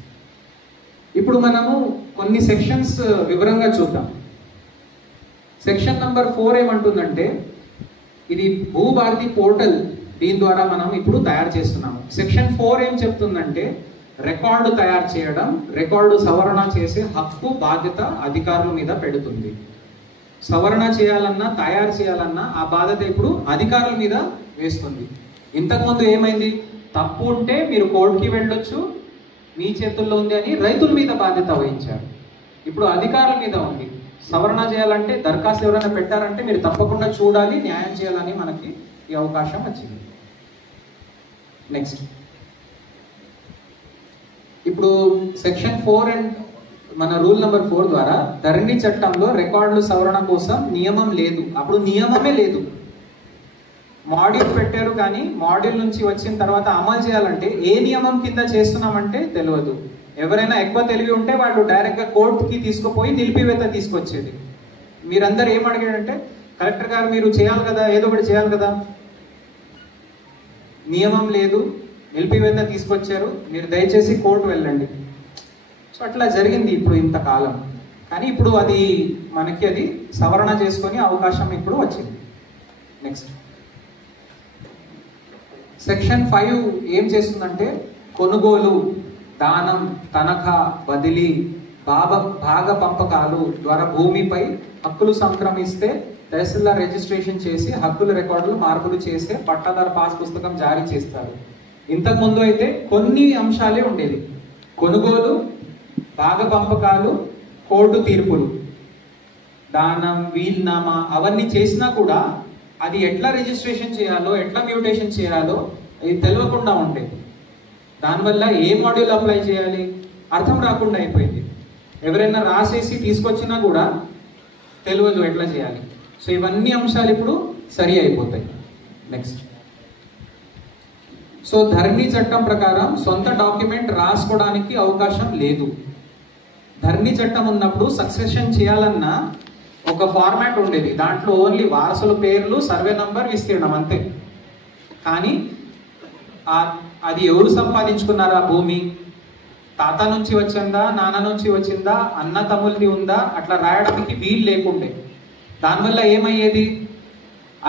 ఇప్పుడు మనము కొన్ని సెక్షన్స్ వివరంగా చూద్దాం. సెక్షన్ నంబర్ 4 ఏమంటుందంటే, ఇది భూభారతి పోర్టల్, దీని ద్వారా మనం ఇప్పుడు తయారు చేస్తున్నాము. సెక్షన్ 4 ఏం చెప్తుందంటే, రికార్డు తయారు చేయడం, రికార్డు సవరణ చేసే హక్కు బాధ్యత అధికారుల మీద పెడుతుంది. సవరణ చేయాలన్నా తయారు చేయాలన్నా ఆ బాధ్యత ఇప్పుడు అధికారుల మీద వేస్తుంది. ఇంతకుముందు ఏమైంది, తప్పు ఉంటే మీరు కోర్టుకి వెళ్ళొచ్చు, మీ చేతుల్లో ఉంది అని రైతుల మీద బాధ్యత వహించారు. ఇప్పుడు అధికారుల మీద ఉంది. సవరణ చేయాలంటే దరఖాస్తు ఎవరైనా పెట్టారంటే మీరు తప్పకుండా చూడాలి, న్యాయం చేయాలని మనకి ఈ అవకాశం వచ్చింది. నెక్స్ట్ ఇప్పుడు సెక్షన్ 4 అండ్ మన రూల్ నెంబర్ 4 ద్వారా ధరణి చట్టంలో రికార్డులు సవరణ కోసం నియమం లేదు. అప్పుడు నియమమే లేదు. మాడ్యూల్ పెట్టారు కానీ మాడ్యూల్ నుంచి వచ్చిన తర్వాత అమలు చేయాలంటే ఏ నియమం కింద చేస్తున్నామంటే తెలియదు. ఎవరైనా ఎక్కువ తెలివి ఉంటే వాళ్ళు డైరెక్ట్గా కోర్టుకి తీసుకుపోయి నిలిపివేత తీసుకొచ్చేది. మీరందరూ ఏం అడిగారంటే, కలెక్టర్ గారు మీరు చేయాలి కదా, ఏదో ఒకటి చేయాలి కదా, నియమం లేదు, నిలిపివేత తీసుకొచ్చారు, మీరు దయచేసి కోర్టు వెళ్ళండి. సో అట్లా జరిగింది ఇప్పుడు ఇంతకాలం. కానీ ఇప్పుడు అది మనకి అది సవరణ చేసుకొని అవకాశం ఇప్పుడు వచ్చింది. నెక్స్ట్ సెక్షన్ 5 ఏం చేస్తుందంటే, కొనుగోలు, దానం, తనఖా, బదిలీ, భాగ పంపకాలు ద్వారా భూమిపై హక్కులు సంక్రమిస్తే తహసీల్దార్ రిజిస్ట్రేషన్ చేసి హక్కుల రికార్డులు మార్పులు చేస్తే పట్టాదారు పాస్ పుస్తకం జారీ చేస్తారు. ఇంతకు ముందు అయితే కొన్ని అంశాలే ఉండేది. కొనుగోలు, భాగ పంపకాలు, కోర్టు తీర్పులు, దానం, వీల్నామా అవన్నీ చేసినా కూడా అది ఎట్లా రిజిస్ట్రేషన్ చేయాలో, ఎట్లా మ్యూటేషన్ చేయాలో ఇది తెలియకుండా ఉండేది. దానివల్ల ఏ మాడ్యూల్ అప్లై చేయాలి అర్థం రాకుండా అయిపోయింది. ఎవరైనా రాసేసి తీసుకొచ్చినా కూడా తెలియదు ఎట్లా చేయాలి. సో ఇవన్నీ అంశాలు ఇప్పుడు సరి అయిపోతాయి. నెక్స్ట్, సో ధరణి చట్టం ప్రకారం సొంత డాక్యుమెంట్ రాసుకోవడానికి అవకాశం లేదు. ధరణి చట్టం ఉన్నప్పుడు సక్సెషన్ చేయాలన్నా ఒక ఫార్మాట్ ఉండేది. దాంట్లో ఓన్లీ వారసుల పేర్లు, సర్వే నంబర్, విస్తీర్ణం అంతే. కానీ అది ఎవరు సంపాదించుకున్నారా భూమి, తాత నుంచి వచ్చిందా, నాన్న నుంచి వచ్చిందా, అన్న తమ్ముల్ది ఉందా, అట్లా రాయడానికి వీలు లేకుండే. దానివల్ల ఏమయ్యేది,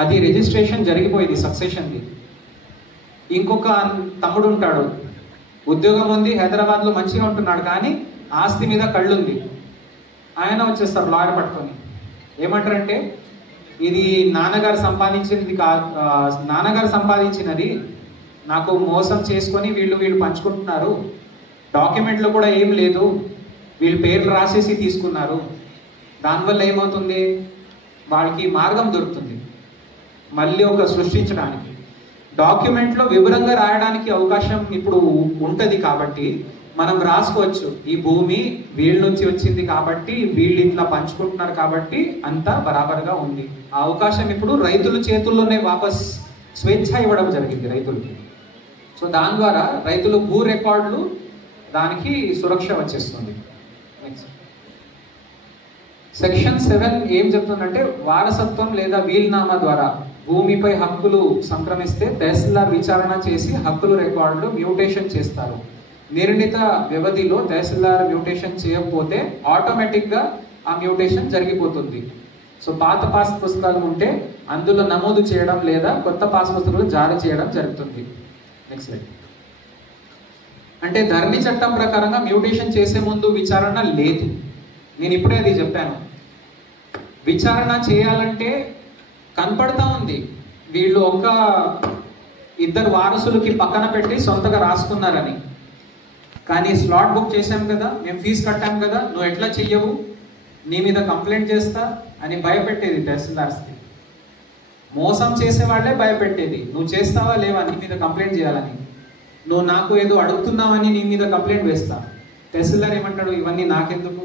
అది రిజిస్ట్రేషన్ జరిగిపోయేది సక్సెషన్ది. ఇంకొక తమ్ముడు ఉంటాడు, ఉద్యోగం ఉంది, హైదరాబాద్లో మంచిగా ఉంటున్నాడు, కానీ ఆస్తి మీద కళ్ళుంది. ఆయన వచ్చేస్తారు లాయర్ పట్టుకొని. ఏమంటారంటే ఇది నాన్నగారు సంపాదించినది, నాకు మోసం చేసుకొని వీళ్ళు పంచుకుంటున్నారు, డాక్యుమెంట్లో కూడా ఏం లేదు, వీళ్ళు పేర్లు రాసేసి తీసుకున్నారు. దానివల్ల ఏమవుతుంది, వాళ్ళకి మార్గం దొరుకుతుంది మళ్ళీ ఒక సృష్టించడానికి. డాక్యుమెంట్లో వివరంగా రాయడానికి అవకాశం ఇప్పుడు ఉంటుంది కాబట్టి మనం రాసుకోవచ్చు, ఈ భూమి వీళ్ళ నుంచి వచ్చింది కాబట్టి వీళ్ళు ఇట్లా పంచుకుంటున్నారు కాబట్టి అంతా బరాబర్గా ఉంది. ఆ అవకాశం ఇప్పుడు రైతుల చేతుల్లోనే వాపస్ స్వేచ్ఛ ఇవ్వడం జరిగింది రైతులకి. సో దాని ద్వారా రైతులు భూ రికార్డులు దానికి సురక్ష వచ్చేస్తుంది. నెక్స్ట్, సెక్షన్ 7 ఏం చెప్తుందంటే వారసత్వం లేదా వీల్నామా ద్వారా భూమిపై హక్కులు సంక్రమిస్తే తహసీల్దార్ విచారణ చేసి హక్కుల రికార్డులు మ్యూటేషన్ చేస్తారు. నిర్ణీత వ్యవధిలో తహసీల్దార్ మ్యూటేషన్ చేయకపోతే ఆటోమేటిక్గా ఆ మ్యూటేషన్ జరిగిపోతుంది. సో పాత పాస్ పుస్తకాలు ఉంటే అందులో నమోదు చేయడం లేదా కొత్త పాస్ పుస్తకాలు జారీ చేయడం జరుగుతుంది. Next slide. అంటే ధరణి చట్టం ప్రకారంగా మ్యూటేషన్ చేసే ముందు విచారణ లేదు. నేను ఇప్పుడే అది చెప్పాను. విచారణ చేయాలంటే కనపడతా ఉంది, వీళ్ళు ఒక ఇద్దరు వారసులకి పక్కన పెట్టి సొంతగా రాసుకున్నారని. కానీ స్లాట్ బుక్ చేశాం కదా, మేము ఫీజు కట్టాం కదా, నువ్వు ఎట్లా చెయ్యవు, నీ మీద కంప్లైంట్ చేస్తా అని భయపెట్టేది తహసీల్దార్స్కి. మోసం చేసేవాళ్లే భయపెట్టేది, నువ్వు చేస్తావా లేవా నీ మీద కంప్లైంట్ చేయాలని, నువ్వు నాకు ఏదో అడుగుతున్నావని నీ మీద కంప్లైంట్ వేస్తా. తహసీల్దార్ ఏమంటాడు, ఇవన్నీ నాకెందుకు,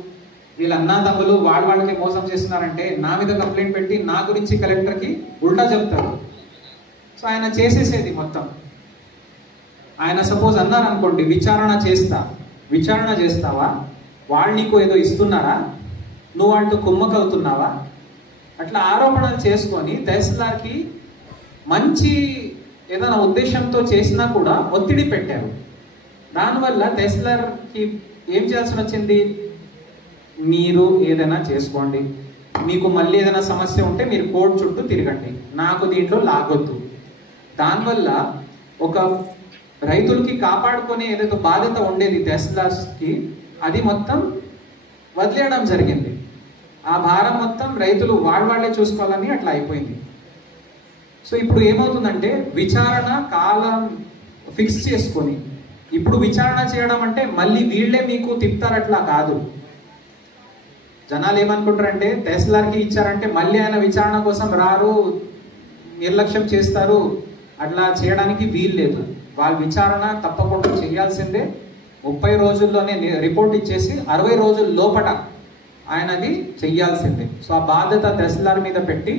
వీళ్ళ అన్నదమ్ములు వాళ్ళకి మోసం చేస్తున్నారంటే నా మీద కంప్లైంట్ పెట్టి నా గురించి కలెక్టర్కి ఉల్టా చెప్తాడు. సో ఆయన చేసేసేది మొత్తం. ఆయన సపోజ్ అన్నారు అనుకోండి, విచారణ చేస్తావా, వాళ్ళు నీకు ఏదో ఇస్తున్నారా, నువ్వు వాళ్ళతో కుమ్మకవుతున్నావా, అట్లా ఆరోపణలు చేసుకొని తహసీల్దార్కి మంచి ఏదైనా ఉద్దేశంతో చేసినా కూడా ఒత్తిడి పెట్టారు. దానివల్ల తహసీల్దార్కి ఏం చేయాల్సి వచ్చింది, మీరు ఏదైనా చేసుకోండి, మీకు మళ్ళీ ఏదైనా సమస్య ఉంటే మీరు కోర్టు చుట్టూ తిరగండి, నాకు దీంట్లో లాగొద్దు. దానివల్ల ఒక రైతులకి కాపాడుకునే ఏదైతే బాధ్యత ఉండేది తహసీల్దార్స్కి, అది మొత్తం వదిలేయడం జరిగింది. ఆ భారం మొత్తం రైతులు వాళ్ళే చూసుకోవాలని అట్లా అయిపోయింది. సో ఇప్పుడు ఏమవుతుందంటే విచారణ కాలం ఫిక్స్ చేసుకొని, ఇప్పుడు విచారణ చేయడం అంటే మళ్ళీ వీళ్ళే మీకు తిప్పుతారట్లా కాదు. జనాలు ఏమనుకుంటారంటే తహసీల్దార్కి ఇచ్చారంటే మళ్ళీ ఆయన విచారణ కోసం రారు, నిర్లక్ష్యం చేస్తారు, అట్లా చేయడానికి వీలు లేదు. వాళ్ళ విచారణ తప్పకుండా చేయాల్సిందే. 30 రోజుల్లోనే రిపోర్ట్ ఇచ్చేసి 60 రోజుల లోపల ఆయనది చెయ్యాల్సిందే. సో ఆ బాధ్యత తహసీల్దార్ మీద పెట్టి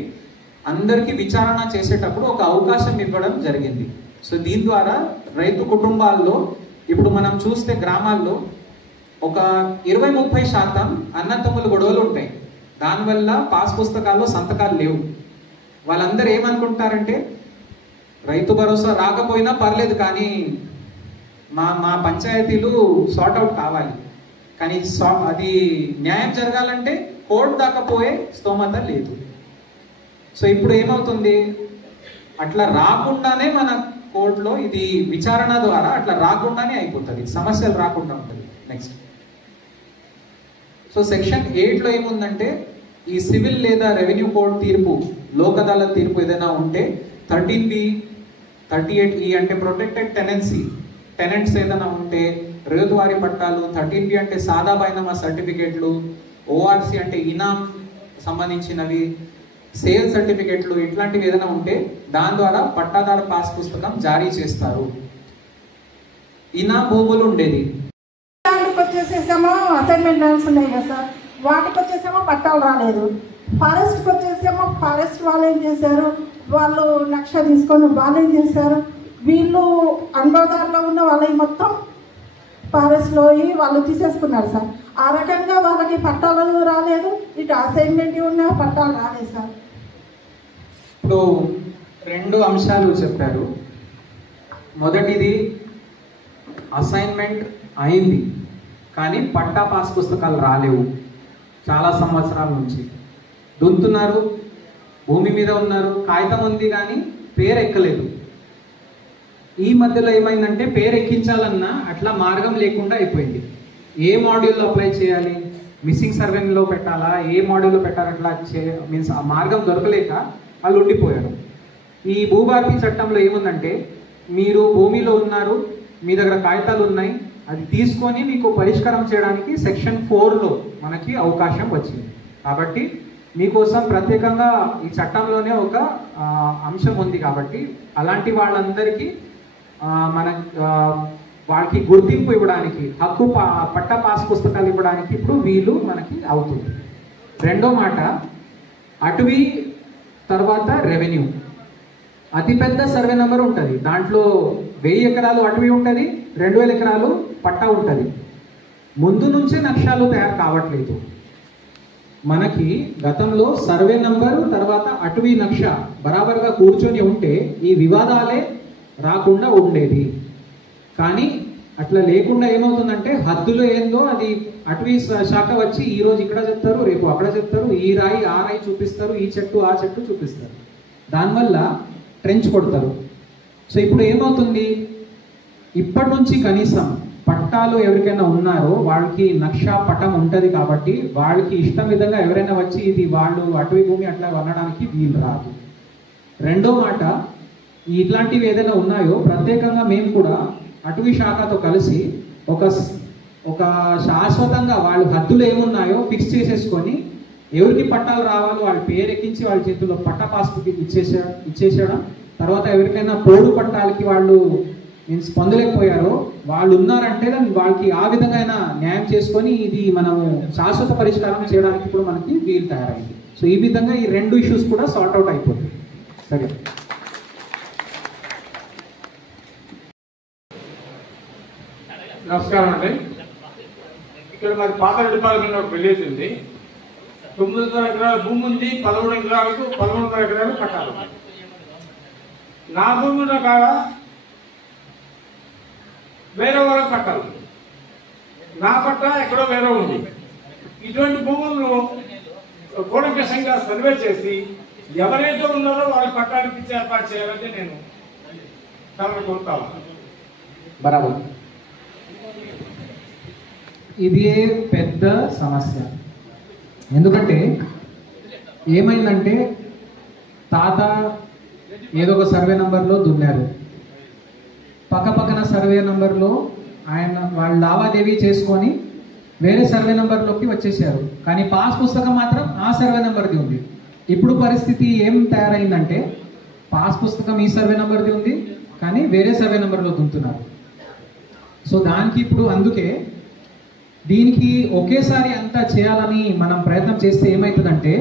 అందరికీ విచారణ చేసేటప్పుడు ఒక అవకాశం ఇవ్వడం జరిగింది. సో దీని ద్వారా రైతు కుటుంబాల్లో ఇప్పుడు మనం చూస్తే గ్రామాల్లో ఒక 20-30% అన్నతమ్ముల గొడవలు ఉంటాయి. దానివల్ల పాస్ పుస్తకాల్లో సంతకాలు లేవు. వాళ్ళందరూ ఏమనుకుంటారంటే రైతు భరోసా రాకపోయినా పర్లేదు, కానీ మా పంచాయతీలు సార్ట్అవుట్ కావాలి, కానీ అది న్యాయం జరగాలంటే కోర్టు దాకా పోయే స్తోమత లేదు. సో ఇప్పుడు ఏమవుతుంది, అట్లా రాకుండానే మన కోర్టులో ఇది విచారణ ద్వారా అట్లా రాకుండానే అయిపోతుంది, సమస్యలు రాకుండా ఉంటుంది. నెక్స్ట్, సో సెక్షన్ 8లో ఏముందంటే ఈ సివిల్ లేదా రెవెన్యూ కోర్టు తీర్పు, లోక్ అదాలత్ తీర్పు ఏదైనా ఉంటే 13B 38E అంటే ప్రొటెక్టెడ్ టెనెంట్స్ ఏదైనా ఉంటే, రోజువారీ పట్టాలు, 13B అంటే సాదా బైనామా సర్టిఫికేట్లు, ORC అంటే ఇనామ్ సంబంధించినవి, సేల్ సర్టిఫికేట్లు, ఇట్లాంటివి ఏదైనా ఉంటే దాని ద్వారా పట్టాదారు పాస్ పుస్తకం జారీ చేస్తారు. ఇనామ్ భూములు ఉండేది. వచ్చేసేసేమో అసైన్మెంట్ ల్యాండ్స్ ఉన్నాయి కదా సార్, వాటికి వచ్చేసేమో పట్టాలు రాలేదు. ఫారెస్ట్కి వచ్చేసేమో ఫారెస్ట్ వాళ్ళు ఏం చేశారు, వాళ్ళు నక్ష తీసుకొని వాళ్ళు ఏం చేశారు, వీళ్ళు అనుభవదారులో ఉన్న వాళ్ళవి మొత్తం ఫారెస్ట్లో వాళ్ళు తీసేసుకున్నారు సార్. ఆ రకంగా వాళ్ళకి పట్టాలు రాలేదు, ఇటు అసైన్మెంట్ ఉన్న పట్టాలు రాలేదు సార్. ఇప్పుడు 2 అంశాలు చెప్పారు. మొదటిది అసైన్మెంట్ అయింది కానీ పట్టా పాస్ పుస్తకాలు రాలేవు. చాలా సంవత్సరాల నుంచి దున్నుతున్నారు, భూమి మీద ఉన్నారు, కాగితం ఉంది కానీ పేరు ఎక్కలేదు. ఈ మధ్యలో ఏమైందంటే పేరు ఎక్కించాలన్నా అట్లా మార్గం లేకుండా అయిపోయింది. ఏ మాడ్యూల్లో అప్లై చేయాలి, మిస్సింగ్ సర్వేలో పెట్టాలా, ఏ మాడ్యూల్లో పెట్టాలి, అట్లా మీన్స్ ఆ మార్గం దొరకలేక వాళ్ళు ఉండిపోయారు. ఈ భూభారతి చట్టంలో ఏముందంటే, మీరు భూమిలో ఉన్నారు, మీ దగ్గర కాగితాలు ఉన్నాయి, అది తీసుకొని మీకు పరిష్కారం చేయడానికి సెక్షన్ 4లో మనకి అవకాశం వచ్చింది. కాబట్టి మీకోసం ప్రత్యేకంగా ఈ చట్టంలోనే ఒక అంశం ఉంది. కాబట్టి అలాంటి వాళ్ళందరికీ వాళ్ళకి గుర్తింపు ఇవ్వడానికి, హక్కు పట్టా పాస్ పుస్తకాలు ఇవ్వడానికి ఇప్పుడు వీలు మనకి అవుతుంది. రెండో మాట, అటవీ తర్వాత రెవెన్యూ. అతిపెద్ద సర్వే నెంబర్ ఉంటుంది, దాంట్లో 1000 ఎకరాలు అటవీ ఉంటుంది, 2000 ఎకరాలు పట్టా ఉంటుంది. ముందు నుంచే నక్షాలు తయారు కావట్లేదు. మనకి గతంలో సర్వే నంబరు తర్వాత అటవీ నక్ష బరాబర్గా కూర్చొని ఉంటే ఈ వివాదాలే రాకుండా ఉండేది. కానీ అట్లా లేకుండా ఏమవుతుందంటే, హద్దులో ఏందో అది అటవీ శాఖ వచ్చి ఈరోజు ఇక్కడ చెప్తారు, రేపు అక్కడ చెప్తారు, ఈ రాయి ఆ రాయి చూపిస్తారు, ఈ చెట్టు ఆ చెట్టు చూపిస్తారు, దానివల్ల ట్రెంచ్ కొడతారు. సో ఇప్పుడు ఏమవుతుంది, ఇప్పటి నుంచి కనీసం పట్టాలు ఎవరికైనా ఉన్నారో వాళ్ళకి నక్షా పటం ఉంటుంది. కాబట్టి వాళ్ళకి ఇష్టం విధంగా ఎవరైనా వచ్చి ఇది వాళ్ళు అటవీ భూమి అట్లా అనడానికి వీలు రాదు. రెండో మాట, ఇట్లాంటివి ఏదైనా ఉన్నాయో ప్రత్యేకంగా మేము కూడా అటవీ శాఖతో కలిసి ఒక శాశ్వతంగా వాళ్ళు హద్దులు ఏమున్నాయో ఫిక్స్ చేసేసుకొని ఎవరికి పట్టాలు రావాలో వాళ్ళ పేరు ఎక్కించి వాళ్ళ చేతుల్లో పట్టా పాస్ ఇచ్చేసేయడం. తర్వాత ఎవరికైనా పోడు పట్టాలకి వాళ్ళు మీన్స్ పొందలేకపోయారో వాళ్ళు ఉన్నారంటే వాళ్ళకి ఆ విధంగా న్యాయం చేసుకొని ఇది మనము శాశ్వత పరిష్కారం చేయడానికి ఇప్పుడు మనకి వీలు తయారైంది. సో ఈ విధంగా ఈ 2 ఇష్యూస్ కూడా సార్ట్ అవుట్ అయిపోతుంది. సరే, నమస్కారం అండి. ఇక్కడ మరి పాతరెడ్డిపాలెం ఒక విలేజ్ ఉంది. 900 ఎకరాల భూమి ఉంది, 11 ఎకరాలకు 1100 ఎకరాలు పట్టాలు. నా భూమిలో కాగా వేరే వాళ్ళకి పట్టాలి, నా పట్ట ఎక్కడో వేరే ఉంది. ఇటువంటి భూములను కూలంకషంగా సర్వే చేసి ఎవరైతే ఉన్నారో వాళ్ళకి పట్టాలకు ఇచ్చే ఏర్పాటు చేయాలంటే నేను తనను కోరుతాను. బరాబర్, ఇది పెద్ద సమస్య. ఎందుకంటే ఏమైందంటే, తాత ఏదో ఒక సర్వే నంబర్లో దున్నారు, పక్కన సర్వే నంబర్లో వాళ్ళు లావాదేవీ చేసుకొని వేరే సర్వే నంబర్లోకి వచ్చేసారు. కానీ పాస్ పుస్తకం మాత్రం ఆ సర్వే నెంబర్ది ఉంది. ఇప్పుడు పరిస్థితి ఏం తయారైందంటే, పాస్ పుస్తకం ఈ సర్వే నెంబర్ది ఉంది కానీ వేరే సర్వే నెంబర్లో దుంతున్నారు. సో దానికి ఇప్పుడు అందుకే దీనికి ఒకేసారి అంతా చేయాలని మనం ప్రయత్నం చేస్తే ఏమవుతుందంటే,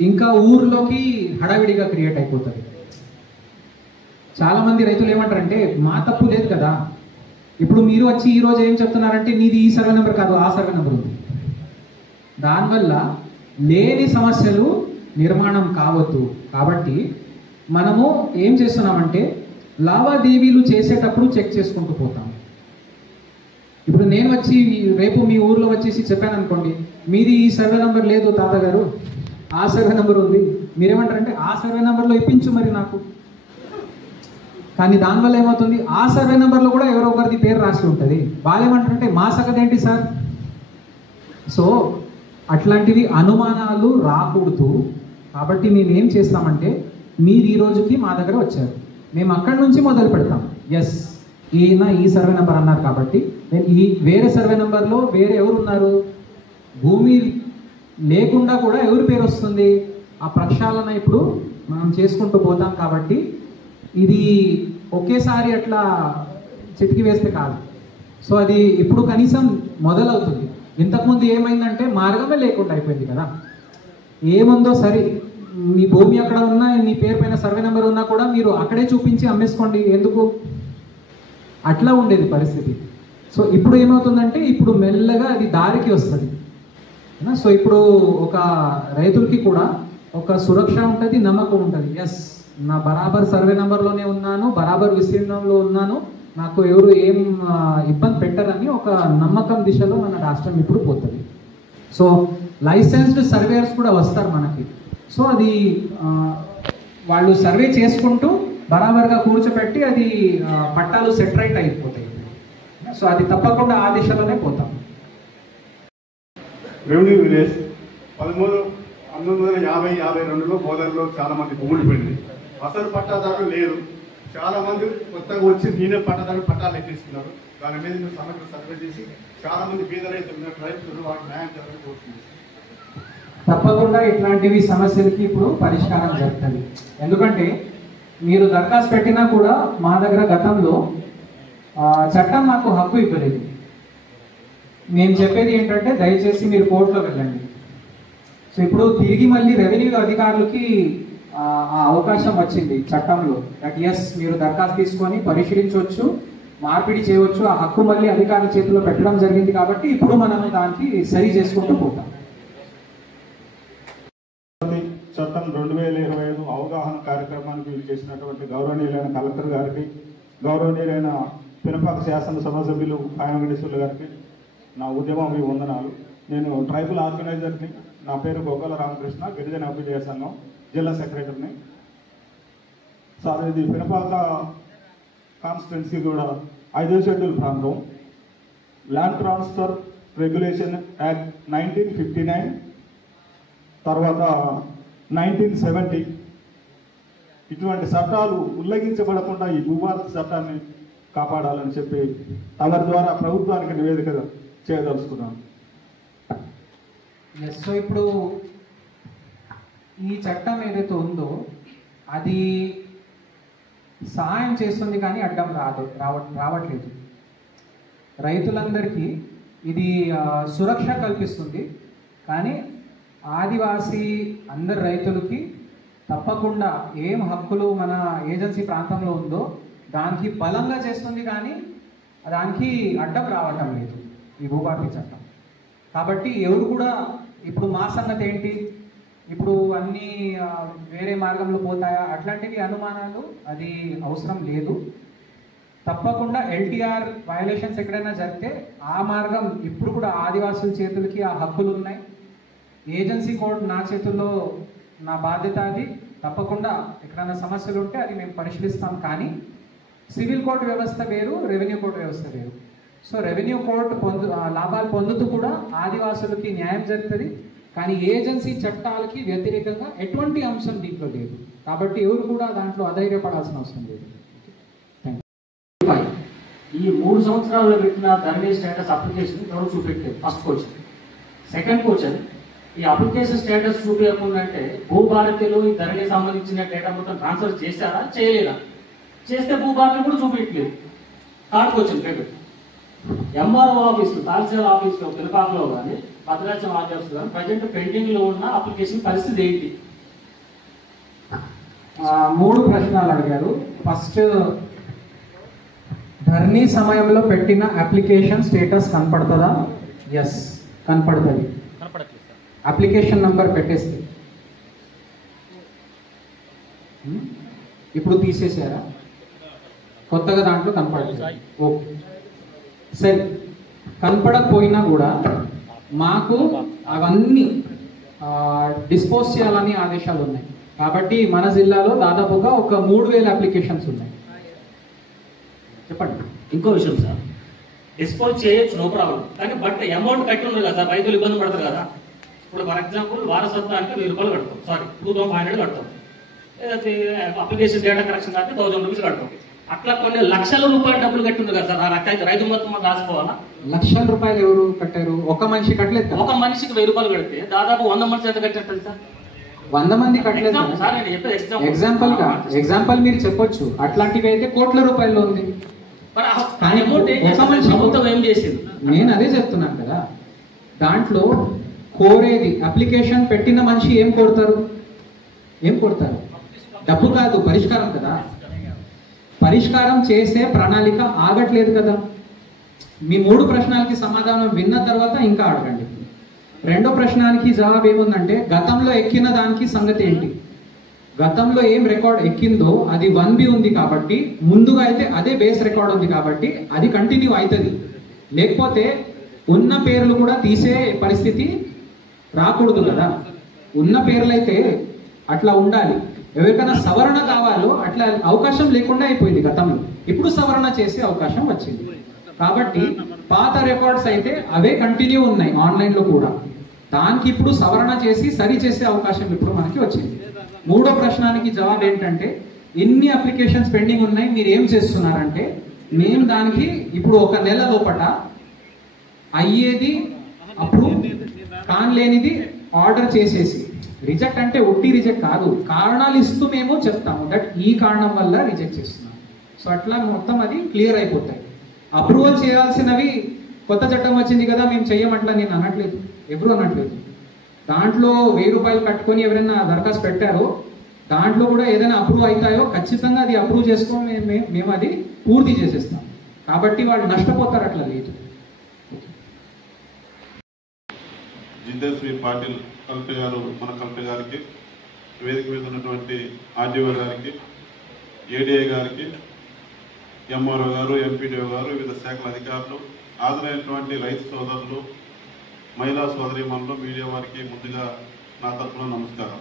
ఇంకా ఊర్లోకి హడావిడిగా క్రియేట్ అయిపోతుంది. చాలామంది రైతులు ఏమంటారంటే, మా తప్పు లేదు కదా, ఇప్పుడు మీరు వచ్చి ఈరోజు ఏం చెప్తున్నారంటే నీది ఈ సర్వే నెంబర్ కాదు ఆ సర్వే నెంబర్ ఉంది. దానివల్ల లేని సమస్యలు నిర్మాణం కావద్దు. కాబట్టి మనము ఏం చేస్తున్నామంటే, లావాదేవీలు చేసేటప్పుడు చెక్ చేసుకుంటూ పోతాం. ఇప్పుడు నేను వచ్చి రేపు మీ ఊర్లో వచ్చేసి చెప్పాను అనుకోండి, మీది ఈ సర్వే నెంబర్ లేదు తాతగారు, ఆ సర్వే నెంబర్ ఉంది. మీరేమంటారంటే ఆ సర్వే నెంబర్లో ఇప్పించు మరి నాకు. కానీ దానివల్ల ఏమవుతుంది, ఆ సర్వే నెంబర్లో కూడా ఎవరో ఒకరిది పేరు రాసి ఉంటుంది. వాళ్ళు ఏమంటారంటే మా సగతి ఏంటి సార్. సో అట్లాంటివి అనుమానాలు రాకూడదు. కాబట్టి మేమేం చేస్తామంటే మీరు ఈ రోజుకి మా దగ్గర వచ్చారు, మేము అక్కడి నుంచి మొదలు పెడతాం. ఎస్, ఈయన ఈ సర్వే నెంబర్ అన్నారు కాబట్టి ఈ వేరే సర్వే నెంబర్లో వేరే ఎవరు ఉన్నారు, భూమి లేకుండా కూడా ఎవరి పేరు వస్తుంది, ఆ ప్రక్షాళన ఇప్పుడు మనం చేసుకుంటూ పోతాం. కాబట్టి ఇది ఒకేసారి అట్లా చిటికి వేస్తే కాదు. సో అది ఇప్పుడు కనీసం మొదలవుతుంది. ఇంతకుముందు ఏమైందంటే మార్గమే లేకుండా అయిపోయింది కదా. ఏముందో సరే, మీ భూమి అక్కడ ఉన్నా, మీ పేరు పైన సర్వే నెంబర్ ఉన్నా కూడా మీరు అక్కడే చూపించి అమ్మేసుకోండి, ఎందుకు, అట్లా ఉండేది పరిస్థితి. సో ఇప్పుడు ఏమవుతుందంటే ఇప్పుడు మెల్లగా అది దారికి వస్తుంది. సో ఇప్పుడు ఒక రైతులకి కూడా ఒక సురక్ష ఉంటుంది, నమ్మకం ఉంటుంది. ఎస్, నా బరాబర్ సర్వే నెంబర్లోనే ఉన్నాను, బరాబర్ విస్తీర్ణంలో ఉన్నాను, నాకు ఎవరు ఏం ఇబ్బంది పెట్టరని ఒక నమ్మకం దిశలో మన రాష్ట్రం ఇప్పుడు పోతుంది. సో లైసెన్స్డ్ సర్వేయర్స్ కూడా వస్తారు మనకి. సో అది వాళ్ళు సర్వే చేసుకుంటూ బరాబర్గా కూర్చోపెట్టి అది పట్టాలు సెటరైట్ అయిపోతాయి. సో అది తప్పకుండా ఆ దిశలోనే పోతాం. రెవెన్యూ విలేజ్ 1952లో బోధనలో చాలా మంది భూములు పడింది. అసలు పట్టాదారులు లేరు. చాలా మంది కొత్తగా వచ్చి నేనే పట్టాదారులు పట్టాలు ఎక్కిస్తున్నారు. దాని మీద మీరు సమగ్ర సర్వే చేసి చాలా మంది బీద రైతులు వాటి న్యాయం జరగని కోరుతుంది. తప్పకుండా ఇట్లాంటివి సమస్యలకి ఇప్పుడు పరిష్కారం జరుగుతుంది. ఎందుకంటే మీరు దరఖాస్తు పెట్టినా కూడా మా దగ్గర గతంలో చట్టం నాకు హక్కు ఇవ్వలేదు. మేము చెప్పేది ఏంటంటే దయచేసి మీరు కోర్టులో వెళ్ళండి. సో ఇప్పుడు తిరిగి మళ్ళీ రెవెన్యూ అధికారులకి ఆ అవకాశం వచ్చింది చట్టంలో. దట్ ఎస్, మీరు దరఖాస్తు తీసుకొని పరిశీలించవచ్చు, మార్పిడి చేయవచ్చు. ఆ హక్కు మళ్ళీ అధికారుల చేతిలో పెట్టడం జరిగింది. కాబట్టి ఇప్పుడు మనం దానికి సరి చేసుకుంటూ పోతాం. చట్టం 2025 అవగాహన కార్యక్రమానికి వీలు చేసినటువంటి గౌరవనీయులైన కలెక్టర్ గారికి, గౌరవనీయులైన పినపాక శాసనసభ సభ్యులు కాయ వెంకటేశ్వర్లు గారికి నా ఉద్యమ అభివందనాలు. నేను ట్రైబల్ ఆర్గనైజర్ని. నా పేరు గోపాల రామకృష్ణ, గిరిజన అభ్యుదయ సంఘం జిల్లా సెక్రటరీని. సార్, ఇది పినపాక కాన్స్టిట్యున్సీ కూడా 5వ షెడ్యూల్ ప్రాంతం. ల్యాండ్ ట్రాన్స్ఫర్ రెగ్యులేషన్ యాక్ట్ 1959, తర్వాత 1970 ఇటువంటి చట్టాలు ఉల్లంఘించబడకుండా ఈ భూభారత చట్టాన్ని కాపాడాలని చెప్పి తమరి ద్వారా ప్రభుత్వానికి నివేదిక చేయదలుచుకున్నాను. సో ఇప్పుడు ఈ చట్టం ఏదైతే ఉందో అది సహాయం చేస్తుంది, కానీ అడ్డం రావట్లేదు. రైతులందరికీ ఇది సురక్ష కల్పిస్తుంది, కానీ ఆదివాసీ అందరు రైతులకి తప్పకుండా ఏం హక్కులు మన ఏజెన్సీ ప్రాంతంలో ఉందో దానికి బలంగా చేస్తుంది, కానీ దానికి అడ్డం రావటం లేదు ఈ భూభారతి చట్టం. కాబట్టి ఎవరు కూడా ఇప్పుడు మా సంగతి ఏంటి, ఇప్పుడు అన్నీ వేరే మార్గంలో పోతాయా, అట్లాంటివి అనుమానాలు అది అవసరం లేదు. తప్పకుండా ఎల్టీఆర్ వయలేషన్స్ ఎక్కడైనా జరిగితే ఆ మార్గం ఇప్పుడు కూడా ఆదివాసుల చేతులకి ఆ హక్కులు ఉన్నాయి. ఏజెన్సీ కోర్టు నా చేతుల్లో, నా బాధ్యత అది. తప్పకుండా ఎక్కడైనా సమస్యలు ఉంటే అది మేము పరిశీలిస్తాం. కానీ సివిల్ కోర్టు వ్యవస్థ వేరు, రెవెన్యూ కోర్టు వ్యవస్థ వేరు. సో రెవెన్యూ కోర్టు లాభాలు పొందుతూ కూడా ఆదివాసులకి న్యాయం జరుగుతుంది, కానీ ఏజెన్సీ చట్టాలకి వ్యతిరేకంగా ఎటువంటి అంశం దీంట్లో లేదు. కాబట్టి ఎవరు కూడా దాంట్లో అధైర్యపడాల్సిన అవసరం లేదు. ఈ 3 సంవత్సరాల్లో పెట్టిన ధరణి స్టేటస్ అప్లికేషన్ ఎవరు చూపెట్టలేదు. First question. సెకండ్ క్వశ్చన్, ఈ అప్లికేషన్ స్టేటస్ చూపించకుండా అంటే భూభారతిలో ఈ ధరణికి సంబంధించిన డేటా మొత్తం ట్రాన్స్ఫర్ చేశారా, చేయలేదా? చేస్తే భూభారతి కూడా చూపించలేదు. Third question, MRO office, tehsil ఆఫీసులో పినపాకలో కానీ భద్రాచలం ఆఫీసు కానీ ప్రజెంట్ పెండింగ్లో ఉన్న అప్లికేషన్ పరిస్థితి ఏంటి? 3 ప్రశ్నలు అడిగారు. ఫస్ట్, ధరణి సమయంలో పెట్టిన అప్లికేషన్ స్టేటస్ కనపడుతుందా? ఎస్, కనపడుతుంది. అప్లికేషన్ నంబర్ పెట్టేస్తే ఇప్పుడు తీసేసారా? కొత్తగా దాంట్లో కనపడుతుంది. ఓకే, సరే. కనపడకపోయినా కూడా మాకు అవన్నీ డిస్పోజ్ చేయాలని ఆదేశాలు ఉన్నాయి. కాబట్టి మన జిల్లాలో దాదాపుగా ఒక 3000 అప్లికేషన్స్ ఉన్నాయి. చెప్పండి. ఇంకో విషయం సార్, డిస్పోజ్ చేయొచ్చు, నో ప్రాబ్లం. కానీ బట్ అమౌంట్ కట్టి ఉంది కదా సార్, రైతులు ఇబ్బంది పడతారు కదా. ఇప్పుడు ఫర్ ఎగ్జాంపుల్ వారసత్వానికి 1000 రూపాయలు కడతాం, సారీ 2500 కడతాం, అప్లికేషన్ డేటా కరెక్షన్ కాబట్టి 1000 రూపీస్ కడతాం. అట్లా కొన్ని లక్షల రూపాయల డబ్బులు కట్టింది కదా సార్, ఆ రైతు మొత్తం రాసుకోవాలా? లక్షల రూపాయలు ఎవరు కట్టారు? ఒక మనిషి కట్టలేదు కదా. ఒక మనిషికి 1000 రూపాయలు కడితే దాదాపు 100 మంది ఎంత కట్టారు సార్? 100 మంది కట్టలేదు సార్. నేను చెప్పేది ఎగ్జాంపుల్ మీరు చెప్పొచ్చు. అట్లాంటివి అయితే కోట్ల రూపాయల్లో ఉంది. కానీ ప్రభుత్వం ఏం చేసింది? నేను అదే చెప్తున్నాను కదా, దాంట్లో కోరేది అప్లికేషన్ పెట్టిన మనిషి ఏం కోరుతారు? డబ్బు కాదు, పరిష్కారం కదా. పరిష్కారం చేసే ప్రణాళిక ఆగట్లేదు కదా. మీ 3 ప్రశ్నలకి సమాధానం విన్న తర్వాత ఇంకా అడగండి. 2వ ప్రశ్నానికి జవాబు ఏముందంటే, గతంలో ఎక్కిన దానికి సంగతి ఏంటి? గతంలో ఏం రికార్డ్ ఎక్కిందో అది 1B ఉంది కాబట్టి, ముందుగా అయితే అదే బేస్ రికార్డ్ ఉంది కాబట్టి అది కంటిన్యూ అవుతుంది. లేకపోతే ఉన్న పేర్లు కూడా తీసే పరిస్థితి రాకూడదు కదా. ఉన్న పేర్లైతే అట్లా ఉండాలి. ఎవరికైనా సవరణ కావాలో అట్లా అవకాశం లేకుండా అయిపోయింది గతంలో. ఇప్పుడు సవరణ చేసే అవకాశం వచ్చింది కాబట్టి పాత రికార్డ్స్ అయితే అవే కంటిన్యూ ఉన్నాయి ఆన్లైన్లో కూడా. దానికి ఇప్పుడు సవరణ చేసి సరి చేసే అవకాశం ఇప్పుడు మనకి వచ్చింది. 3వ ప్రశ్నానికి జవాబు ఏంటంటే, ఎన్ని అప్లికేషన్స్ పెండింగ్ ఉన్నాయి, మీరు ఏం చేస్తున్నారంటే, మేము దానికి ఇప్పుడు 1 నెల లోపట అయ్యేది అప్రూవ్ కానిలేనిది ఆర్డర్ చేసేసి, రిజెక్ట్ అంటే ఒట్టి రిజెక్ట్ కాదు, కారణాలు ఇస్తూ మేము చెప్తాము దట్ ఈ కారణం వల్ల రిజెక్ట్ చేస్తున్నాం. సో అట్లా మొత్తం అది క్లియర్ అయిపోతాయి. అప్రూవల్ చేయాల్సినవి కొత్త చట్టం వచ్చింది కదా మేము చెయ్యమట్లా నేను అనట్లేదు, ఎవరు అనట్లేదు. దాంట్లో 1000 రూపాయలు కట్టుకొని ఎవరైనా దరఖాస్తు పెట్టారో దాంట్లో కూడా ఏదైనా అప్రూవ్ అవుతాయో ఖచ్చితంగా అది అప్రూవ్ చేసుకొని మేము అది పూర్తి చేసేస్తాం. కాబట్టి వాళ్ళు నష్టపోతారు, అట్లా లేదు. జితేష్ పాటిల్ కలెక్టర్ గారు, మన కలెక్టర్ గారికి, వేదిక మీద ఉన్నటువంటి ఆర్డీఓ గారికి, ఏడీఐ గారికి, ఎంఆర్ఓ గారు, ఎంపీడీఓ గారు, వివిధ శాఖల అధికారులు, హాజరైనటువంటి రైతు సోదరులు, మహిళా సోదరీమణులు, మీడియా వారికి ముందుగా నా తరఫున నమస్కారం.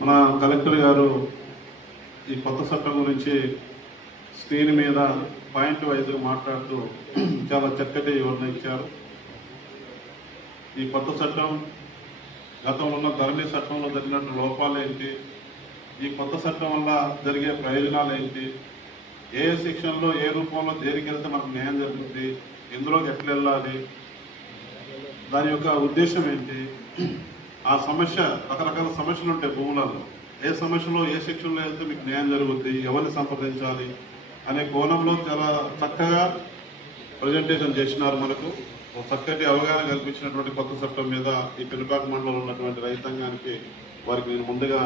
మన కలెక్టర్ గారు ఈ కొత్త చట్టం గురించి స్క్రీన్ మీద పాయింట్ వైజ్గా మాట్లాడుతూ చాలా చక్కటి వివరణ ఇచ్చారు. ఈ కొత్త చట్టం గతంలో ఉన్న ధరణి చట్టంలో జరిగినట్టు లోపాలు ఏంటి, ఈ కొత్త చట్టం వల్ల జరిగే ప్రయోజనాలు ఏంటి, ఏ సెక్షన్లో ఏ రూపంలో దేనికి వెళ్తే మనకు న్యాయం జరుగుతుంది, ఎందులోకి ఎట్లా వెళ్ళాలి, దాని యొక్క ఉద్దేశం ఏంటి, ఆ సమస్య, రకరకాల సమస్యలు ఉంటాయి భూములలో, ఏ సమస్యలో ఏ సెక్షన్లో వెళ్తే మీకు న్యాయం జరుగుతుంది, ఎవరిని సంప్రదించాలి అనే కోణంలో చాలా చక్కగా ప్రజెంటేషన్ చేసినారు. మనకు ఒక చక్కటి అవగాహన కల్పించినటువంటి కొత్త చట్టం మీద ఈ పినపాక మండలంలో ఉన్నటువంటి రైతాంగానికి వారికి నేను ముందుగా